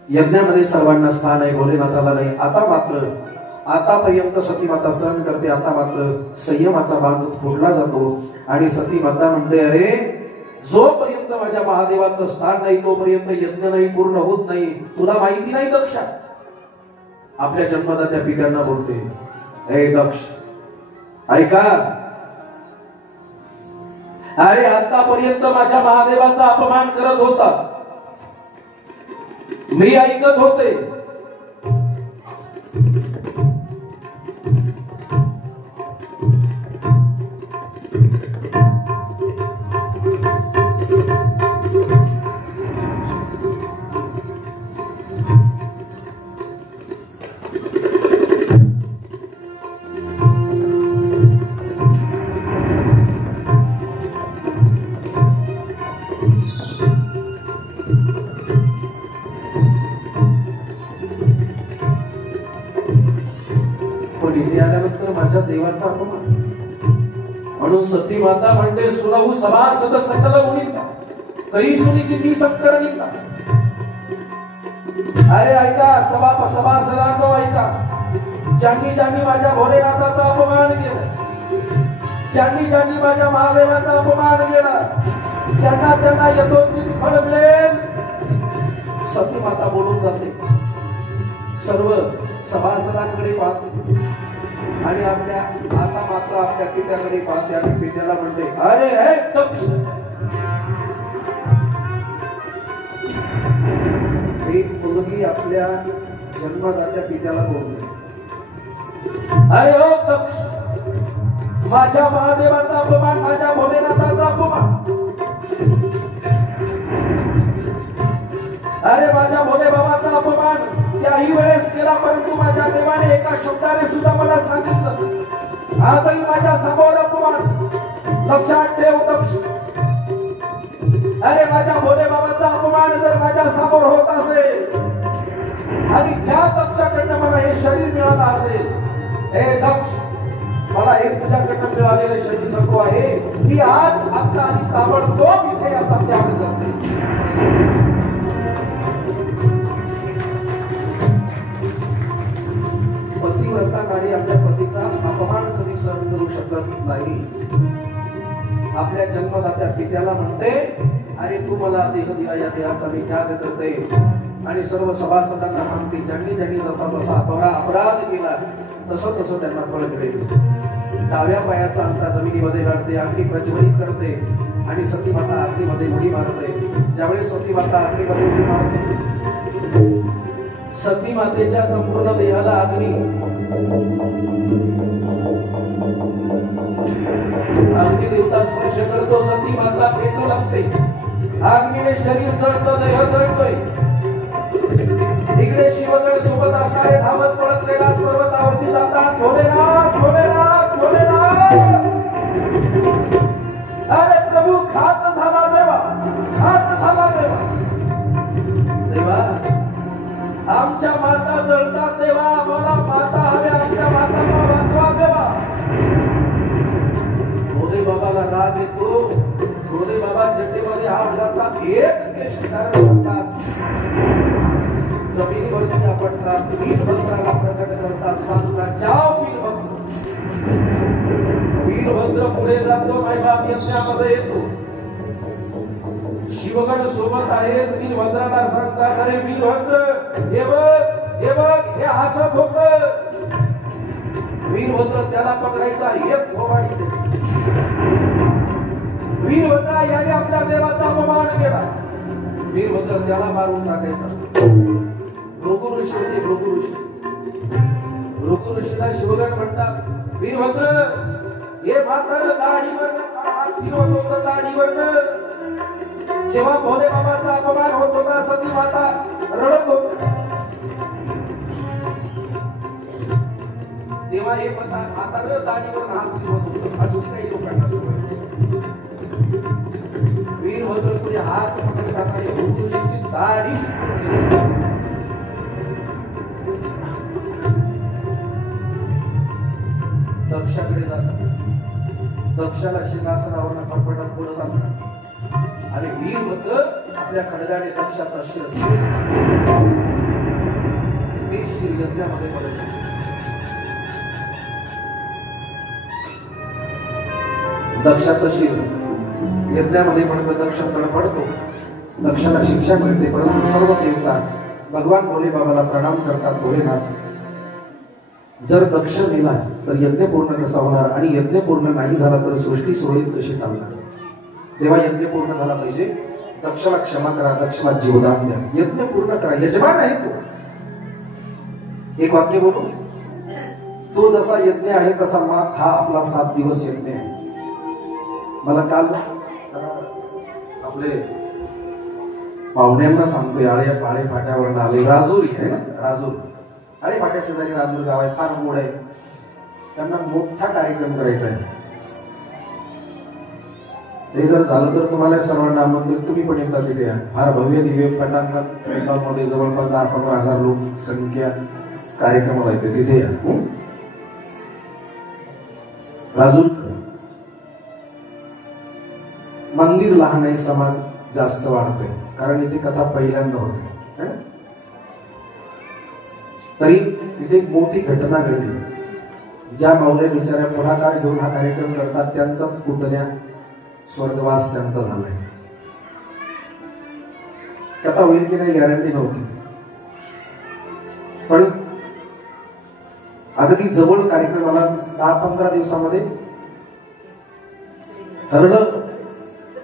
यज्ञामध्ये सर्वांना स्थान आहे, भोलेनाथाला नाही. आता मात्र आतापर्यंत सती माता सहन करते, आता मात्र संयमाचा बांध फोडला जातो आणि सती माता म्हणते, अरे जोपर्यंत माझ्या महादेवाचं स्थान नाही तोपर्यंत यज्ञ नाही पूर्ण होत नाही. तुला माहिती नाही दक्ष? आपल्या जन्मदात्या पित्यांना बोलते, हे दक्ष ऐका, अरे आतापर्यंत माझ्या महादेवाचा अपमान करत होता, मी ऐकत होते. माझ्या देवाचा अपमान. म्हणून सती माता म्हणते, सुरहू सभासद सकल मुनींना तरी सुनीची मी सत्तर निंदा. अरे ऐका सभासदांनो ऐका, ज्यांनी ज्यांनी माझ्या भोलेनाथाचा अपमान केला, ज्यांनी ज्यांनी माझ्या महादेवाचा अपमान केला, त्यांना त्यांना यथोचित फळ मिळेल. सती माता बोलून जाते, सर्व सभासदांकडे पाहते आणि आपल्या आता मात्र आपल्या पित्याकडे पाहते आणि पित्याला म्हणते, अरे हे दक्ष, एक मुलगी आपल्या जन्मदात्या पित्याला बोलते, अरे हो दक्ष, माझ्या महादेवाचा अपमान, माझ्या भोलेनाथाचा अपमान, अरे माझ्या भोले बाबाचा अपमान त्याही वेळेस केला, परंतु माझ्या देवाने एका शब्दाने सुद्धा मला सांगितलं, आजही माझ्या समोर अपमान. लक्षात ठेव दक्ष, अरे माझ्या भोले बाबाचा अपमान जर माझ्या समोर होत असेल आणि ज्या दक्षाकडनं मला हे शरीर मिळालं असेल, हे दक्ष, मला हे तुझ्याकडनं मिळालेलं शरीर नको आहे. मी आज आता आणि ताबडतोब इथे याचा त्याग करते. पतिव्रता नारी आपल्या पतीचा अपमान कधी सहन करू शकत नाही. आपल्या जन्मदात्या पित्याला म्हणते, अरे तू मला देह दिला, या देहाचा मी त्याग करते. आणि सर्व सभासदांना सांगते, ज्यांनी ज्यांनी जसा जसा अपराध केला तसं तसं त्यांना फळ मिळेल. डाव्या पायाचा अंगठा जमिनीमध्ये गाडते, अग्नी प्रज्वलित करते आणि सती माता अग्नीमध्ये उडी मारते. ज्यावेळी सती माता अग्नीमध्ये उडी मारते, सती मातेच्या संपूर्ण देहाला अग्नी देवता स्पर्श करतो. सती माता पेटू लागते, अग्नीने शरीर जळतं, देह जळतोय. इकडे शिवगण सोबत असणारे धावत पळत कैलास पर्वतावरती जातात, भोलेनाथ भोलेनाथ भोलेनाथ. अरे प्रभू, घात झाला देवा, घात झाला देवा. देवा, आमच्या माता जळतात देवा, आम्हाला माता हव्या, आमच्या माताला वाचवा देवा. भोले बाबाला राग येतो. भोले बाबा जटेमध्ये हात घालतात, एक केश करतात, जमिनीवरती आपटतात, वीरभद्राला प्रकट करतात, सांगतात, जाओ वीरभद्र. वीरभद्र पुढे जातो, मायबाप यज्ञामध्ये येतो. शिवगण सोबत आहेत, वीरभद्राला सांगतात, अरे वीरभद्र, हे बघ, हे बघ, हे हसत होत. वीरभद्र त्याला पकडायचा, एक थोबाडी देतो. वीरभद्रा याने आपल्या देवाचा अपमान केला, वीरभद्र त्याला मारून टाकायचा. भृगु ऋषी होते, भृगु ऋषी. भृगु ऋषीला शिवगण म्हणतात, वीरभद्र हे म्हातार दाढीवर हात फिरवत होतं दाढीवर. जेव्हा भोले बाबाचा अपमान होत होता सती माता रडत होती, तेव्हा हे म्हातार दाढीवर हात फिरवत होतं. अजून काही लोकांना सवय. वीरभद्र पुढे हात पकडतात आणि भृगु ऋषीची दाढी दक्षाकडे जातात. दक्षाला सिंहासनावर फरफटत बोलत आणतात आणि वीरभद्र आपल्या खडगाने दक्षाचा शिर ते शिर यज्ञामध्ये पडत. दक्षाचं शिर यज्ञामध्ये पडतं. दक्ष तडफडतो. दक्षाला शिक्षा मिळते. परंतु सर्व देवता भगवान भोले बाबाला प्रणाम करतात. भोलेनाथ, जर दक्ष मेला तर यज्ञ पूर्ण कसा होणार, आणि यज्ञ पूर्ण नाही झाला तर सृष्टी सुरळीत कशी चालणार. तेव्हा यज्ञ पूर्ण झाला पाहिजे. दक्षला क्षमा करा, दक्षला जीवदान द्या, यज्ञ पूर्ण करा. यजमान आहे तो. एक वाक्य बोलू, तो जसा यज्ञ आहे तसा हा आपला 7 दिवस यज्ञ आहे. मला काल आपले पाहुण्यांना सांगतोय, आळे फाट्यावर आले, राजुरी आहे ना, राजूर आळे फाट्या शेजारी राजूर गाव आहे, फार मोड आहे. त्यांना मोठा कार्यक्रम करायचा आहे. ते जर झालं तर तुम्हाला सर्वांना आमंत्रित, तुम्ही पण एकदा तिथे या. फार भव्य दिव्य पटांगणात बेंगॉलमध्ये जवळपास 10-15 हजार लोक संख्या कार्यक्रमाला येते. तिथे या. राजूर मंदिर लहान आहे, समाज जास्त वाढतोय, कारण इथे कथा पहिल्यांदा होते. तरी इथे एक मोठी घटना घडली. ज्या माऊल्या बिचाऱ्या पुढाकार घेऊन हा कार्यक्रम करतात त्यांचाच पुतण्या स्वर्गवास त्यांचा झालाय. कथा होईल की नाही गॅरंटी नव्हती, पण अगदी जवळ कार्यक्रमाला 10-15 दिवसामध्ये ठरलं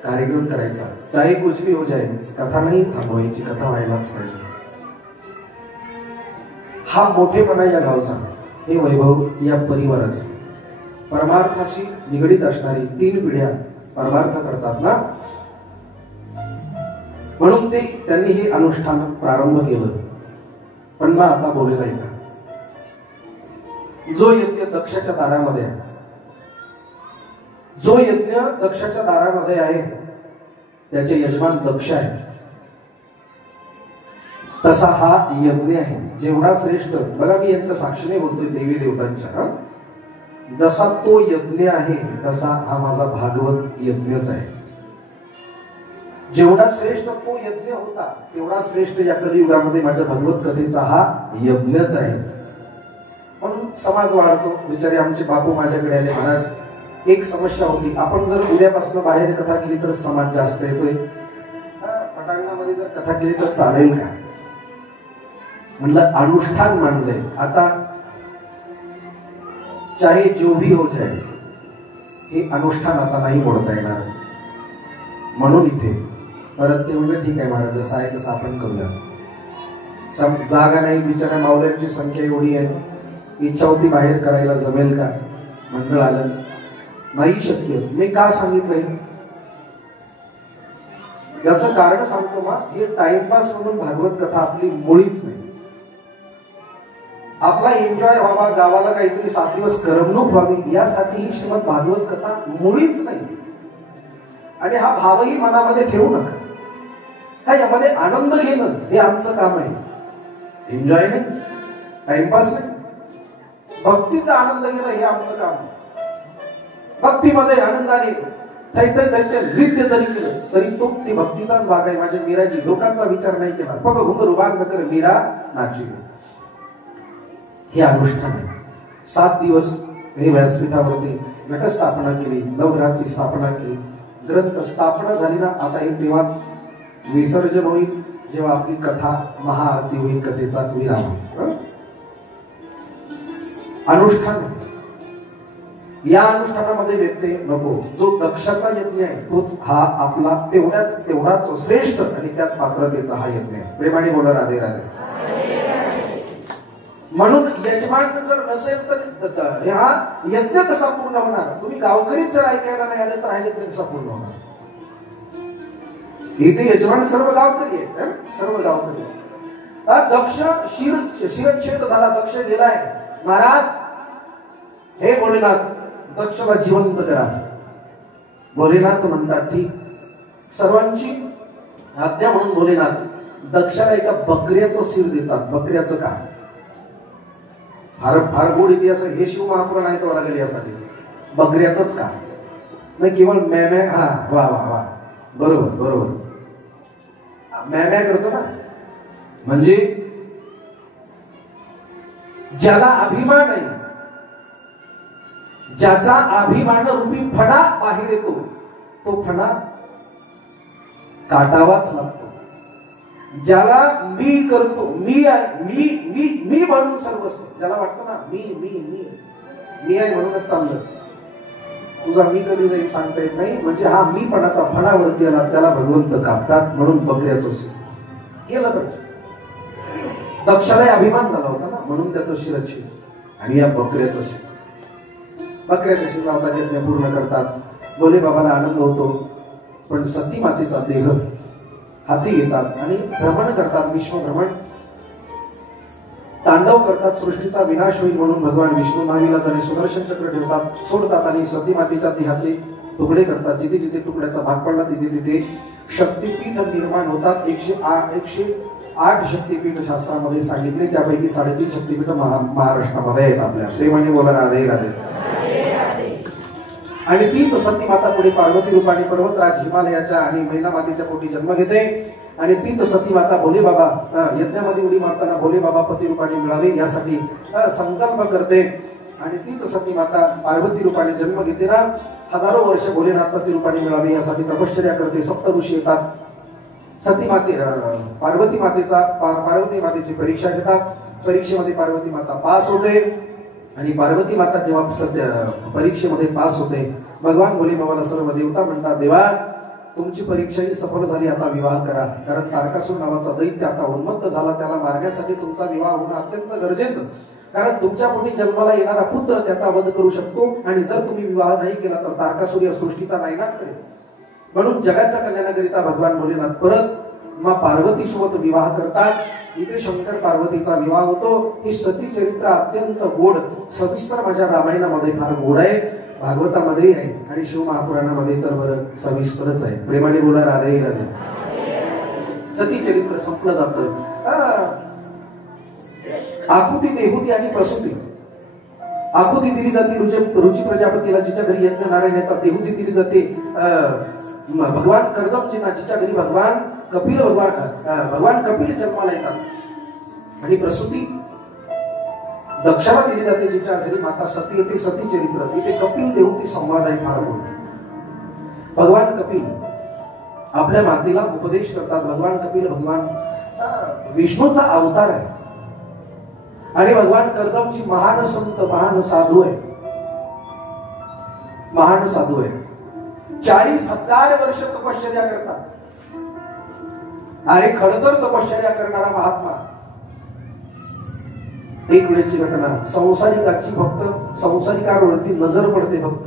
कार्यक्रम करायचा. चाहे कुछ भी हो जाए, कथा नाही थांबवायची, कथा व्हायलाच पाहिजे. हा मोठेपणा या गावचा, हे वैभव या परिवाराचं. परमार्थाशी निगडीत असणारी 3 पिढ्या परमार्थ करतात ना, म्हणून त्यांनी हे अनुष्ठान प्रारंभ केलं. पण मग आता बोलेला का, जो यज्ञ दक्षाच्या दारामध्ये आहे, जो यज्ञ दक्षाच्या दारामध्ये आहे त्याचे यजमान दक्ष आहे. तसा हा यज्ञ आहे. जेवढा श्रेष्ठ, बघा मी यांच्या साक्षीने बोलतोय, देवी देवतांच्या, जसा तो यज्ञ आहे तसा हा माझा भागवत यज्ञच आहे. जेवढा श्रेष्ठ तो यज्ञ होता तेवढा श्रेष्ठ या कलियुगामध्ये माझ्या भगवत कथेचा हा यज्ञच आहे. म्हणून समाज वाढतो. बिचारे आमचे बापू माझ्याकडे आले, महाराज एक समस्या होती, आपण जर उद्यापासून बाहेर कथा केली तर समाज जास्त येतोय, पटांगणामध्ये जर कथा केली तर चालेल का. म्हणलं अनुष्ठान मानलंय, आता चाहे जो भी हो जाए, हे अनुष्ठान आता नाही मोडता येणार. म्हणून इथे परत ते म्हणलं ठीक आहे महाराज, जसं आहे तसं आपण करूया. जागा नाही, बिचाऱ्या मावल्यांची संख्या एवढी आहे, इच्छा होती बाहेर करायला, जमेल का. मंडळ आलं, नाही शक्य. मी का सांगितलंय याचं कारण सांगतो. मग हे टाइमपास म्हणून भागवत कथा आपली मुळीच नाही. आपला एन्जॉय व्हावा, गावाला काहीतरी 7 दिवस करमणूक व्हावी यासाठी ही श्रीमद भागवत कथा मुळीच नाही. आणि हा भावही मनामध्ये ठेवू नका. हा यामध्ये आनंद घेणं हे आमचं काम आहे. एन्जॉय नाही, टाइमपास नाही, भक्तीचा आनंद घेणं हे आमचं काम आहे. भक्तीमध्ये आनंदाने नृत्य जरी केलं तरी तो ती भक्तीचाच भाग आहे. माझ्या मीराजी लोकांचा विचार नाही केला, बघ घुंगर उभार न कर मीरा नाची. हे अनुष्ठान आहे. 7 दिवस हे व्यासपीठावरती घटस्थापना केली, नवग्रहाची स्थापना केली, ग्रंथ स्थापना झाली ना. आता हे तेव्हाच विसर्जन होईल जेव्हा आपली कथा महाआरती होईल, कथेचा विराम होईल. अनुष्ठान या अनुष्ठानामध्ये व्यत्यय नको. जो दक्षाचा यज्ञ आहे तोच हा आपला तेवढाच श्रेष्ठ आणि त्याच पात्रतेचा हा यज्ञ आहे. प्रेमाने बोला राधे राधे. म्हणून यजमान जर नसेल तर हा यज्ञ कसा पूर्ण होणार? तुम्ही गावकरीच जर ऐकायला नाही आले तर हा यज्ञ कसा पूर्ण होणार? इथे यजमान सर्व गावकरी आहेत, सर्व गावकरी आहेत. दक्ष शिरच्छेद झाला, दक्ष गेलाय. महाराज हे भोलेनाथ, दक्षला जिवंत करा. भोलेनाथ म्हणतात ठीक. सर्वांची आज्ञा म्हणून भोलेनाथ दक्षाला एका बकऱ्याचं शिर देतात. बकऱ्याचं का? फार गोड इतिहास आहे. हे शिव महापुराण ऐकावं लागेल यासाठी. बकऱ्याचंच का? नाही केवळ मॅमॅ. हा वा वा वा, बरोबर बरोबर. मॅमॅ करतो ना, म्हणजे ज्याला अभिमान आहे, ज्याचा अभिमान रूपी फणा बाहेर येतो, तो फणा काटावाच लागतो. ज्याला मी करतो, मी आहे, मी मी मी म्हणून सर्वस्व, ज्याला वाटतं ना मी मी मी मी आहे म्हणूनच चाललं, तुझा मी कधी जाईल सांगता येत नाही, म्हणजे हा मीपणाचा फणावरती आला, त्याला भगवंत कापतात. म्हणून बकऱ्याचं केलं पाहिजे. दक्षाला अभिमान झाला होता ना, म्हणून त्याचं शिरच्छेद. आणि या बकऱ्याचं शिर लावतात, यज्ञ पूर्ण करतात. भोले बाबाला आनंद होतो. पण सती मातेचा देह हाती घेतात आणि भ्रमण करतात, विश्वभ्रमण तांडव करतात. सृष्टीचा विनाश होईल म्हणून भगवान विष्णू नाविलाजाने सुदर्शन चक्र ठेवतात, सोडतात आणि सती मातेच्या देहाचे तुकडे करतात. जिथे जिथे तुकड्याचा भाग पडला तिथे तिथे शक्तीपीठ निर्माण होतात. 108 शक्तीपीठ शास्त्रामध्ये सांगितले, त्यापैकी 3.5 शक्तीपीठ महाराष्ट्रामध्ये आहेत. आपल्या प्रेमाने बोला राधे राधे. आणि तीच सती माता पुढे पार्वती रूपाने पर्वतराज हिमालयाच्या आणि मैना मातेच्या पोटी जन्म घेते. आणि तीच सती माता भोले बाबा यज्ञामध्ये उडी मारताना भोले बाबा पती रूपाने मिळावे यासाठी संकल्प करते. आणि तीच सती माता पार्वती रूपाने जन्म घेते ना, हजारो वर्ष भोलेनाथ पती रूपाने मिळावे यासाठी तपश्चर्या करते. सप्त ऋषी येतात, सती माते पार्वती मातेची परीक्षा घेतात. परीक्षेमध्ये पार्वती माता पास होते. आणि पार्वती माता जेव्हा परीक्षेमध्ये पास होते, भगवान भोले बाबाला सर्व देवता म्हणतात, देवा तुमची परीक्षाही सफल झाली, आता विवाह करा. कारण तारकासूर नावाचा दैत्य आता उन्मत्त झाला, त्याला मारण्यासाठी तुमचा विवाह होणं अत्यंत गरजेचं. कारण तुमच्या पोटी जन्माला येणारा पुत्र त्याचा वध करू शकतो, आणि जर तुम्ही विवाह नाही केला तर तारकासूर या सृष्टीचा नायनाट करेल. म्हणून जगाच्या कल्याणाकरिता भगवान भोलेनाथ परत मग पार्वती सोबत विवाह करतात. इथे शंकर पार्वतीचा विवाह होतो. हे सती चरित्र अत्यंत गोड, सविस्तर माझ्या रामायणामध्ये फार गोड आहे, भागवतामध्ये आहे, आणि शिव महापुराणामध्ये तर बरं सविस्तरच आहे. प्रेमाने बोला राधे राधे. सती चरित्र संपलं जातं. आकृती, देहुती आणि प्रसूती. आकृती दिली जाते रुची प्रजापतीला, जिच्या घरी यज्ञ नारायण येतात. देहुती दिली जाते भगवान कर्दमजींना, जिच्या घरी भगवान कपिल जन्माला येतात. आणि प्रसूती दक्षाला दिली जाते, जिच्या घरी माता सती येते. सती चरित्र इथे कपिल देहुती संवाद आहे फार गोड. भगवान कपिल आपल्या मातेला उपदेश करतात. भगवान कपिल भगवान विष्णूचा अवतार आहे. आणि भगवान कर्दमजी महान संत, महान साधू आहे. 40,000 वर्ष तपश्चर्या करतात. अरे खडतर तपश्चर्या करणारा महात्मा. एक वेळेची घटना, संसारिकाची फक्त संसारिकावरती नजर पडते. फक्त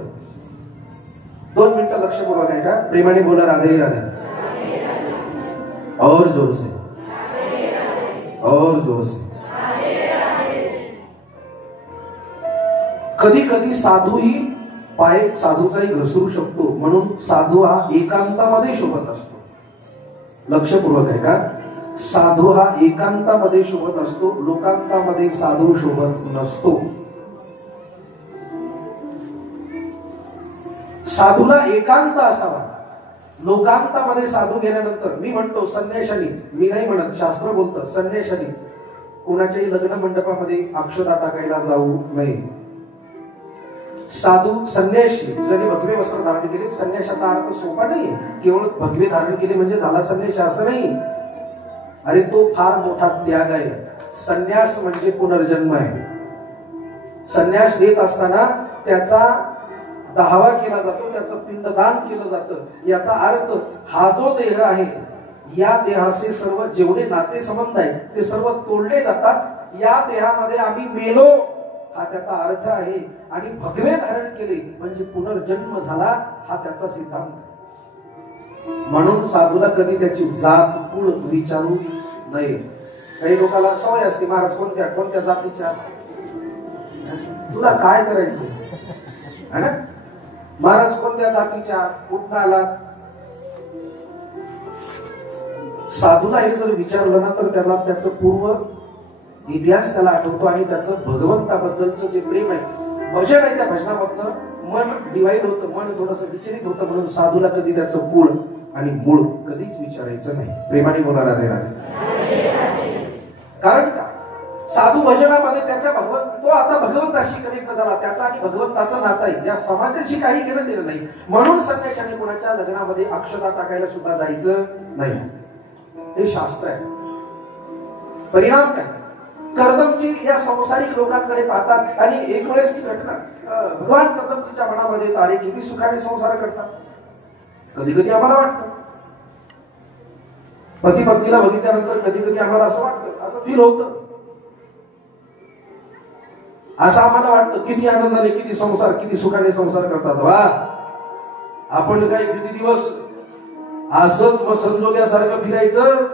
2 मिनिटं लक्षपूर्वक आहे का? प्रेमाने बोला राधे राधे. और जोर से, और जोर से. कधी कधी साधूही पाय साधूचाही घसरू शकतो. म्हणून साधू हा एकांतामध्ये शोभत असतो. लक्षपूर्वक आहे का? साधू हा एकांतामध्ये शोभत असतो, लोकांतामध्ये साधू शोभत नसतो. साधूला एकांत असावा. लोकांतामध्ये साधू गेल्यानंतर, मी म्हणतो संन्याशानी, मी नाही म्हणत, शास्त्र बोलतं संन्याशानी कोणाच्याही लग्न मंडपामध्ये अक्षता टाकायला जाऊ नये. साधू संन्याशी ज्यांनी भगवे वस्त्र धारण केले, संन्यासाचा अर्थ सोपा नाही. केवळ भगवे धारण केले म्हणजे झाला संन्यास असं नाही. अरे तो फार मोठा त्याग आहे. संन्यास म्हणजे पुनर्जन्म आहे. संन्यास देत असताना त्याचा दाहवा केला जातो, त्याचं पिंडदान केलं जातं. याचा अर्थ हा जो देह आहे, या देहाचे सर्व जेवढे नाते संबंध आहेत ते सर्व तोडले जातात. या देहामध्ये आम्ही मेलो हा त्याचा अर्थ आहे, आणि भगवे धारण केले म्हणजे पुनर्जन्म झाला हा त्याचा सिद्धांत. म्हणून साधूला कधी त्याची जात कुळ विचारू नये. काही लोकांना सवय असते, महाराज कोणत्या कोणत्या जातीच्या, तुला काय करायचं है ना, महाराज कोणत्या जातीच्या, कुठं आलात. साधूला हे जर विचारलं ना तर त्याला त्याचं पूर्व इतिहास त्याला आठवतो, आणि त्याचं भगवंताबद्दलचं जे प्रेम आहे, भजन आहे, त्या भजनामधनं मन डिवाइड होतं, मन थोडंसं विचलित होतं. म्हणून साधूला कधी त्याचं कुळ आणि मूळ कधीच विचारायचं नाही. प्रेमाने बोलायला देणार. कारण का साधू भजनामध्ये त्याच्या तो आता भगवंताशी कनेक्ट झाला, त्याचा आणि भगवंताचं नातं आहे, या समाजाशी काही घेणं देणं नाही. म्हणून संन्याशाने कोणाच्या लग्नामध्ये अक्षता टाकायला सुद्धा जायचं नाही. हे शास्त्र आहे. परिणाम काय, कर्दमची या संसारिक लोकांकडे पाहतात, आणि एक वेळेस ती घटना, भगवान कर्दमजीच्या मनामध्ये तारे किती सुखाने संसार करतात. कधी कधी आम्हाला वाटतं, पती पत्नीला बघितल्यानंतर कधी कधी आम्हाला असं वाटतं, असं फील होतं, असं आम्हाला वाटतं किती आनंदाने, किती संसार, किती सुखाने संसार करतात. वा, आपण काय किती दिवस असंच संजोग्यासारखं फिरायचं.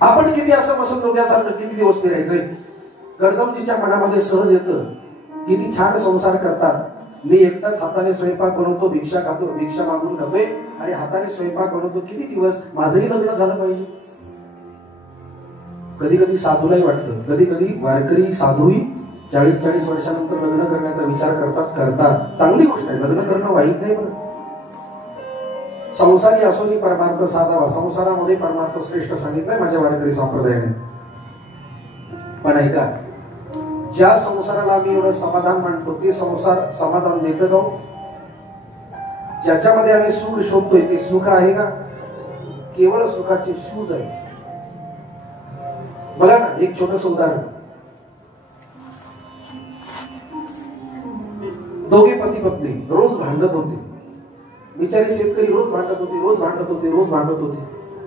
आपण किती असं संजोग्यासारखं किती दिवस फिरायचंय. कर्दमजीच्या मनामध्ये सहज येतं, किती छान संसार करतात, मी एकटाच हाताने स्वयंपाक बनवतो, भिक्षा खातो, भिक्षा मागून खातोय आणि हाताने स्वयंपाक बनवतो, किती दिवस माझंही लग्न झालं पाहिजे. कधी कधी साधूलाही वाटतं, कधी कधी वारकरी साधूही 40-40 वर्षानंतर लग्न करण्याचा विचार करतात. चांगली गोष्ट आहे, लग्न करणं वाईट नाही. बरं, संसारी असोनी परमार्थ साधावा, संसारामध्ये परमार्थ श्रेष्ठ सांगितलंय माझ्या वारकरी संप्रदायाने. पण ऐका, ज्या संसाराला आम्ही एवढं समाधान मानतो ते संसार समाधान देत का? ज्याच्यामध्ये आम्ही सुख शोधतोय ते सुख आहे का? केवळ सुखाची शूज आहे. बघा ना, एक छोटस उदाहरण. दोघे पती पत्नी रोज भांडत होते. बिचारी शेतकरी रोज भांडत होते,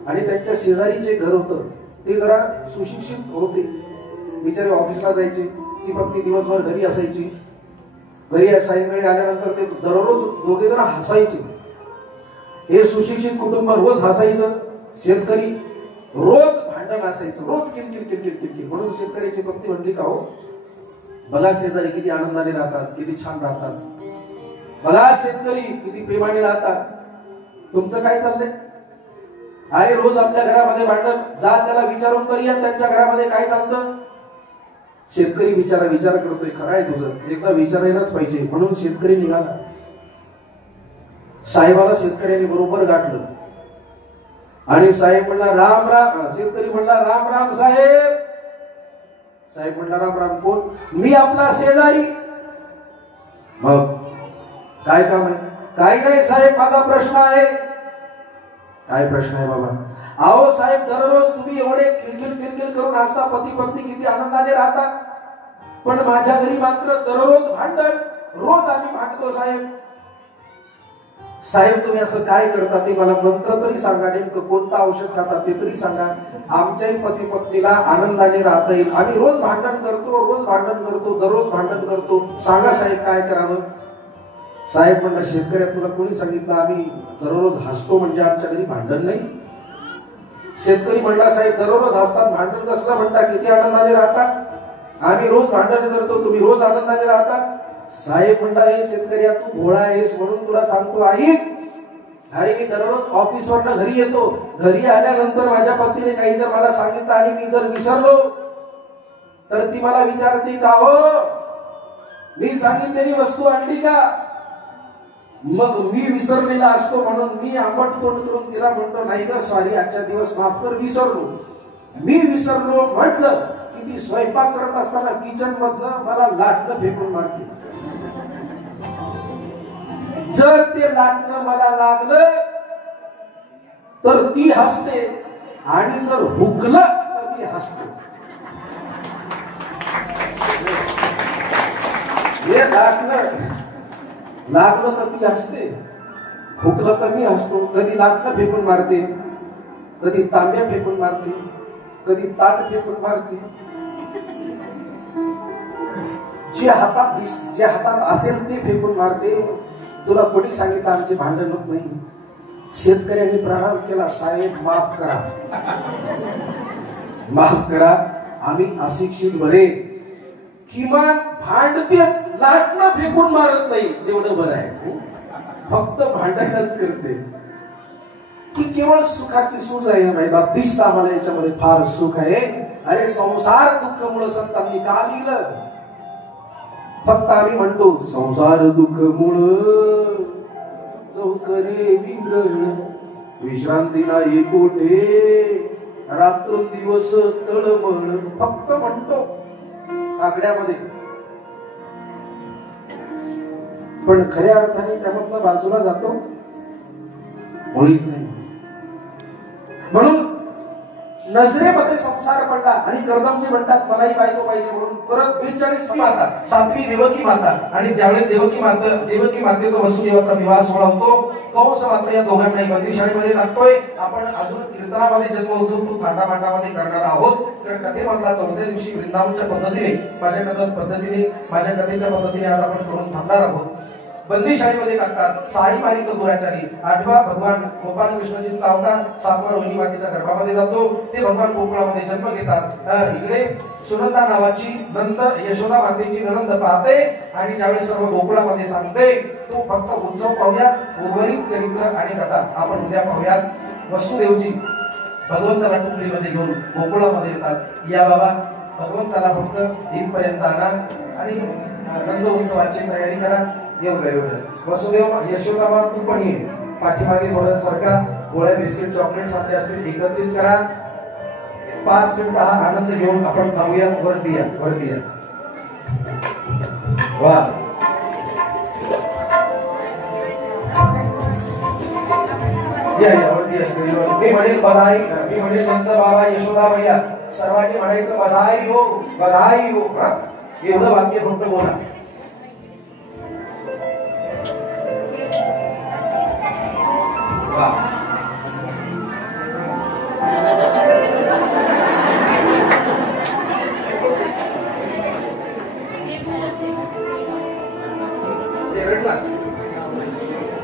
आणि त्यांच्या शेजारीचे घर होतं ते जरा सुशिक्षित होते. बिचारे ऑफिसला जायचे, ती पत्नी दिवसभर घरी असायची. घरी सायंकाळी आल्यानंतर ते दररोज दोघे जण हसायचे. हे सुशिक्षित कुटुंब रोज हसायचं, शेतकरी रोज भांडण असायचं, रोज किरकिर. म्हणून शेतकऱ्याची पत्नी म्हणली का, हो बघा शेजारी किती आनंदाने राहतात, किती छान राहतात, बघा शेतकरी किती प्रेमाने राहतात, तुमचं काय चाललंय? अरे रोज आपल्या घरामध्ये भांडण, जा त्याला विचारून तरी या त्यांच्या घरामध्ये काय चालतं. शेतकरी विचार करतोय, खरं आहे तुझं, एकदा विचारायलाच पाहिजे. म्हणून शेतकरी निघाला. साहेबाला शेतकऱ्यांनी बरोबर गाठलं, आणि साहेब म्हणला राम राम. शेतकरी म्हणला राम राम साहेब. साहेब म्हणला राम राम. कोण? मी आपला शेजारी. मग काय काम आहे? काय नाही साहेब, माझा प्रश्न आहे. काय प्रश्न आहे बाबा? अहो साहेब, दररोज तुम्ही एवढे किलकिल करून हसता, पती पत्नी किती आनंदाने राहता, पण माझ्या घरी मात्र दररोज भांडण, रोज आम्ही भांडतो साहेब. साहेब तुम्ही असं काय करता ते मला मंत्र तरी सांगा, नेमकं कोणतं औषध खाता ते तरी सांगा, आमच्याही पती पत्नीला आनंदाने राहता येईल. आम्ही रोज भांडण करतो, दररोज भांडण करतो, सांगा साहेब काय करावं. साहेब म्हणला, शेतकऱ्या तुला कोणी सांगितलं आम्ही दररोज हसतो म्हणजे आमच्या घरी भांडण नाही? शेतकरी म्हणला, साहेब दररोज हसतात, भांडण कसलं म्हणता, किती आनंदाने राहतात, आम्ही रोज भांडण करतो, तुम्ही रोज आनंदाने राहता. साहेब म्हणला, हे शेतकऱ्या तू भोळा आहेस म्हणून तुला सांगतो ऐक. अरे मी दररोज ऑफिसवरनं घरी येतो, घरी आल्यानंतर माझ्या पत्नीने काही जर मला सांगितलं आणि मी जर विसरलो तर ती मला विचारते का हो मी सांगितलेली वस्तू आणली का? मग मी विसरलेला असतो म्हणून मी आंबट तोंड करून तिला म्हणतो, नाही ग सॉरी, आजच्या दिवस माफ कर, विसरलो. मी विसरलो म्हटलं की ती स्वयंपाक करत असताना किचन मधनं मला लाटणं फेकून मारते. जर ते लाटणं मला लागलं तर ती हसते, आणि जर हुकलं तर ती हसते. हे लाटणं लागलं तर ती हसते, हुकलं कमी असतो, कधी लाटणं फेकून मारते, कधी तांब्या फेकून मारते, कधी ताट फेकून मारते. जे हातात असेल ते फेकून मारते. तुला कोणी सांगितलं आमचे भांडण होत नाही? शेतकऱ्यांनी प्रारंभ केला, साहेब माफ करा, माफ करा, आम्ही अशिक्षित बरे, किमान भांडतेच, लाटणं फेकून मारत नाही, तेवढं बरं आहे. फक्त भांडणच करते की केवळ सुखाची सूज आहे नाही बा. दिसत आम्हाला याच्यामध्ये फार सुख आहे. अरे संसार दुःख मूळ संतांनी का लिहिलं? फक्त आम्ही म्हणतो संसार दुःख मूळ चौकरे विंगळ, विश्रांतीला एकोठे, रात्रंदिवस तळमळ. फक्त म्हणतो आकड्यामध्ये, पण खऱ्या अर्थाने त्यामधला बाजूला जातो मुळीच नाही. म्हणून नजरेमध्ये संसार पडला आणि कर्दमचे म्हणतात मलाही बायको पाहिजे म्हणून परत 42 माता, 7वी देवकी माता. आणि ज्यावेळेस देवकी मातेचा वसुदेवाचा विवाह सोहळा होतो, कंस मात्र या दोघांनाही बंदीशाळेमध्ये टाकतोय. आपण अजून कीर्तनामध्ये जन्म उत्सव तो थाटामाटामध्ये करणार आहोत. तर कथेमधला 4थ्या दिवशी वृंदावनच्या पद्धतीने, माझ्या कथेच्या पद्धतीने आज आपण करून थांबणार आहोत. बंदीशाळेमध्ये टाकतात. 6 मारिक दुराचारी, 8वा भगवान गोपाल कृष्णजींचा अवतार, 7वा रोहिणी मातेच्या गर्भामध्ये जातो. ते भगवान गोकुळामध्ये जन्म घेतात. इकडे सुनंदा नावाची नंद यशोदा मातेची नंद पाहते आणि ज्यावेळेस सर्व गोकुळामध्ये सांगते, तो फक्त उत्सव पाहूयात. उर्वरित चरित्र आणि कथा आपण उद्या पाहूयात. वसुदेवजी भगवंताला टोपलीमध्ये घेऊन गोकुळामध्ये येतात. या बाबा भगवंताला फक्त इथपर्यंत आणा आणि नंद उत्सवाची तयारी करा. एवढं वसुदेव यशोदा तू पण ये, पाठीमागे थोडं सरका, गोळ्या बिस्किट चॉकलेट सारखे असतील एकत्रित करा. 5 मिनिट हा आनंद घेऊन आपण थांबूयात. वरती या. वा या वरती असते. मी म्हणेल बधाई, मी म्हणेल नंद बाबा यशोदा मैया, सर्वांनी म्हणायचं बधाई हो, बधाई हो. एवढं वाक्य फक्त बोला.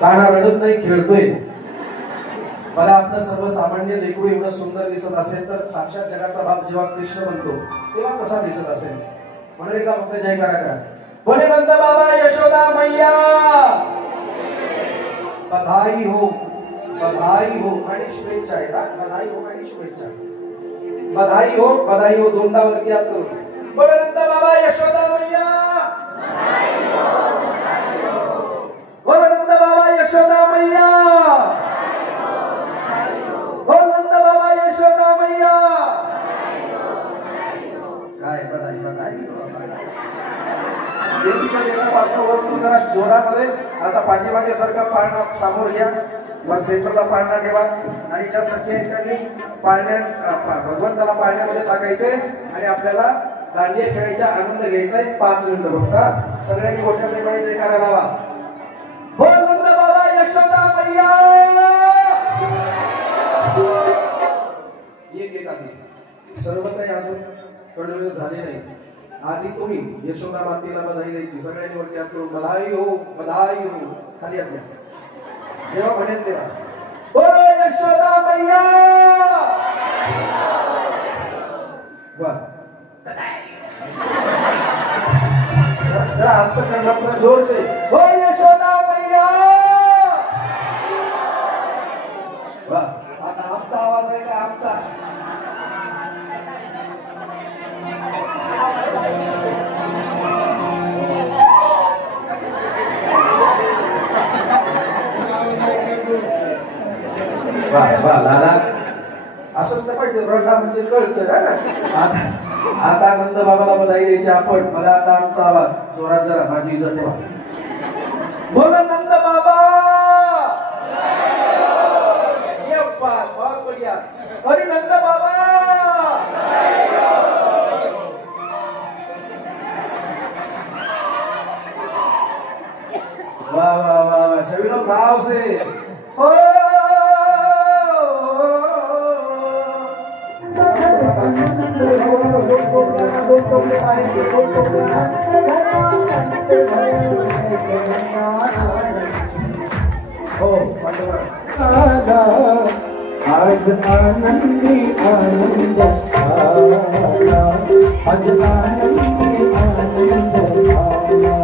ताना रडत नाही, खेळतोय. मला आपलं सर्वसामान्य लेकरू एवढं सुंदर दिसत असेल तर साक्षात जगाचा बाप जेव्हा कृष्ण बनतो तेव्हा कसा दिसत असेल? म्हणून का फक्त जयकारा करा. बोले नंद बाबा यशोदा मैया बधाई हो, बधाई हो. आणि शुभेच्छा आहेत. बधाई हो आणि शुभेच्छा. बधाई हो, बधाई हो. दोनदा वरती हात करू. बोले नंद बाबा यशोदा मैया, बोल नंद बाबा यशोदा मैया, बोल नंद बाबा यशोदा मैया. काय बधाई बधाई. जरा जोरामध्ये. आता पाठीमागे सारखा पाळणा समोर घ्या, वर सेंटरला पाळणा ठेवा आणि ज्या सख्या आहेत त्यांनी भगवंताला पाळण्यामध्ये टाकायचे आणि आपल्याला दांडिया खेळायचा आनंद घ्यायचा आहे. 5 मिनिटं फक्त. सगळ्यांनी मोठ्या प्रेमाने जयकारा लावा. बोल नंद बाबा यशोदा मैया. एक आधी सर्व काही अजून कंटिन्यू झाले नाही. आधी तुम्ही यशोदा मातेला बधाई द्यायची. सगळ्यांनी वरती हात करून बधाई हो, बधाई हो. खाली हात घ्या. जेव्हा म्हणेल तेव्हा बोलो यशोदा मैया. जरा हात करना पूरा जोर से. बोल यशोदा मैया. वाह. आता आमचा आवाज आहे का? आमचा. वा लाला असंच तर पाहिजे. रडला म्हणजे कळतं ना. आता नंद बाबाला बधाई द्यायची आपण. मला आता आमचा आवाज जोरात जरा. माझी इज्जत ठेवा. बोल नंद बाबा. ये बात बहुत बढ़िया. अरे नंद बाबा. वाह वाह वाह वाह. सभी लोग भाव से हो आला आज आनंदी आनंद आला आज आनंदी आनंद आला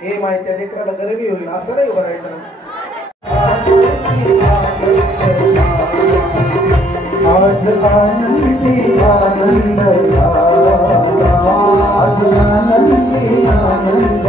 हे माहिती लेकराला गरबी होईल असं नाही उभं राहायचं आज आनंदी आनंद आज आनंदी आनंद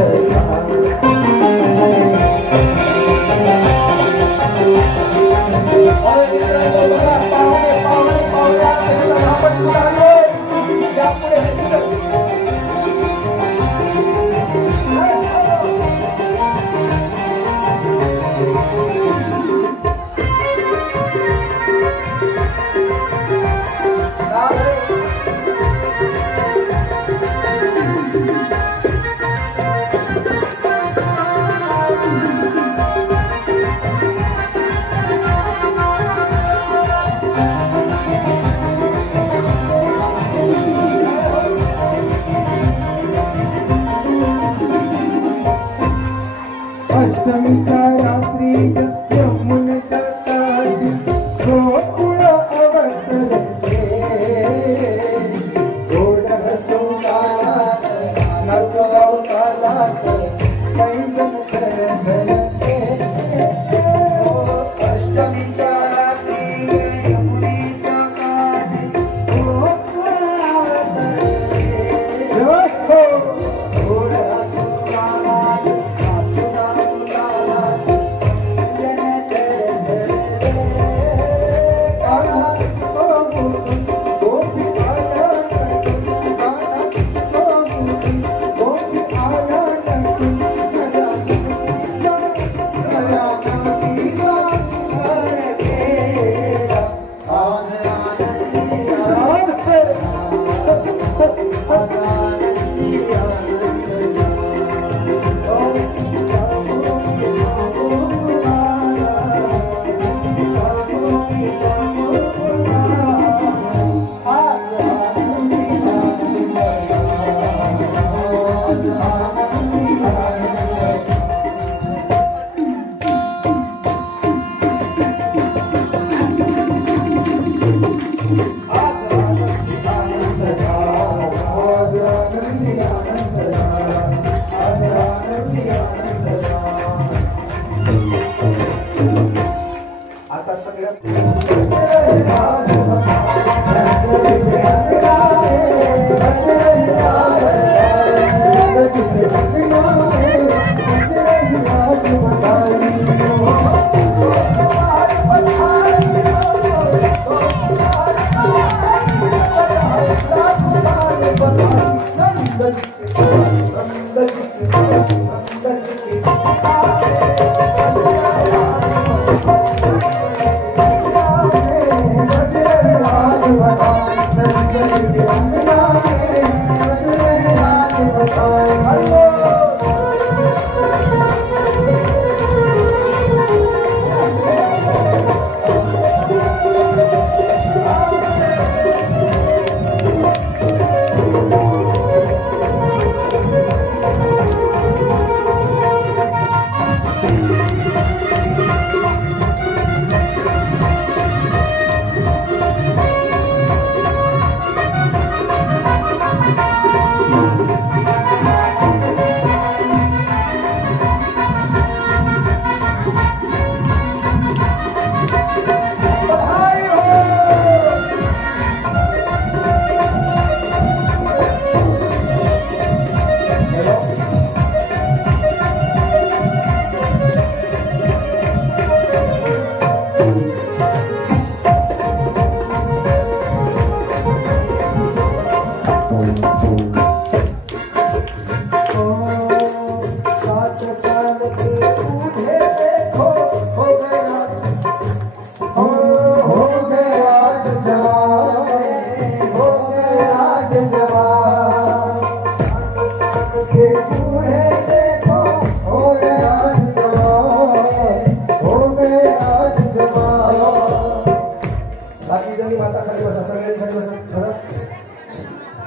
बाकी जणी माता खाली बसा, सगळ्यांनी खाली बसा.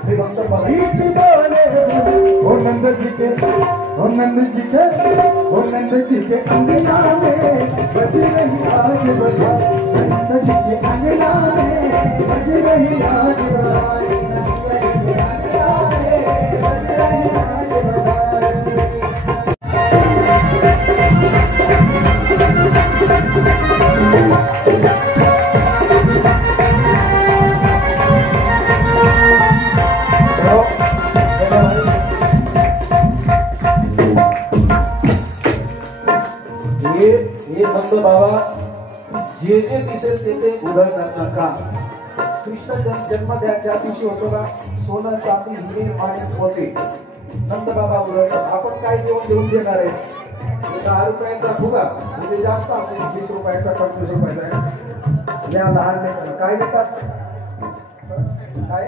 हे भक्त बघा. ओ नंद जी के, ओ नंद जी के, ओ नंद जी के अंगना में बज रही आज बधाई. नंद जी के अंगना में बज रही आज बधाई. हे नंद बाबा जे जे दिसेल ते उधळतात नका. कृष्ण जन्म ज्या दिवशी होतो का सोनं चांदी हिरे माणिक होते नंद बाबा उधळतात. आपण काय जेवण देऊन देणार आहे? 10 रुपयाचा फुगा म्हणजे जास्त असेल, 20 रुपयाचा 25 रुपयाचा. या लहान लेकरं काय देतात? काय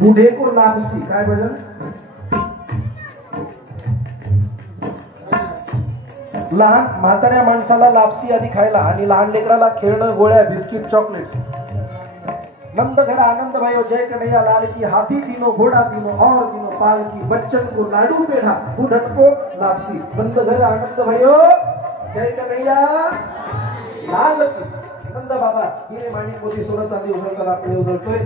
बुढेपूर लापसी काय भजन? लहान म्हाताऱ्या माणसाला लापसी आधी खायला आणि लहान लेकराला खेळणं, गोळ्या, बिस्किट, चॉकलेट्स. नंद घर आनंद भयो जय कन्हैया लाल की. हाथी तीनों, घोड़ा तीनों और तीनों पालकी. बच्चन को लाडू पेढ़ा, बुढ़त को लापसी. नंद घर आनंद भयो जय कन्हैया लाल की. नंद बाबा हिरे माणिक मोती सोनं चांदी उधळताना आपण उधळतोय.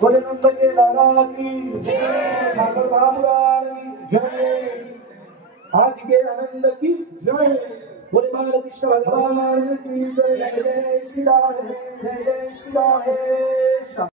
बोले नंद के लाला की जय, ठाकुर बाबूलाल की जय, आज के आनंद की जय, बोले बालकृष्ण भगवान की जय. जय जय श्री राधे, जय जय श्री राधे.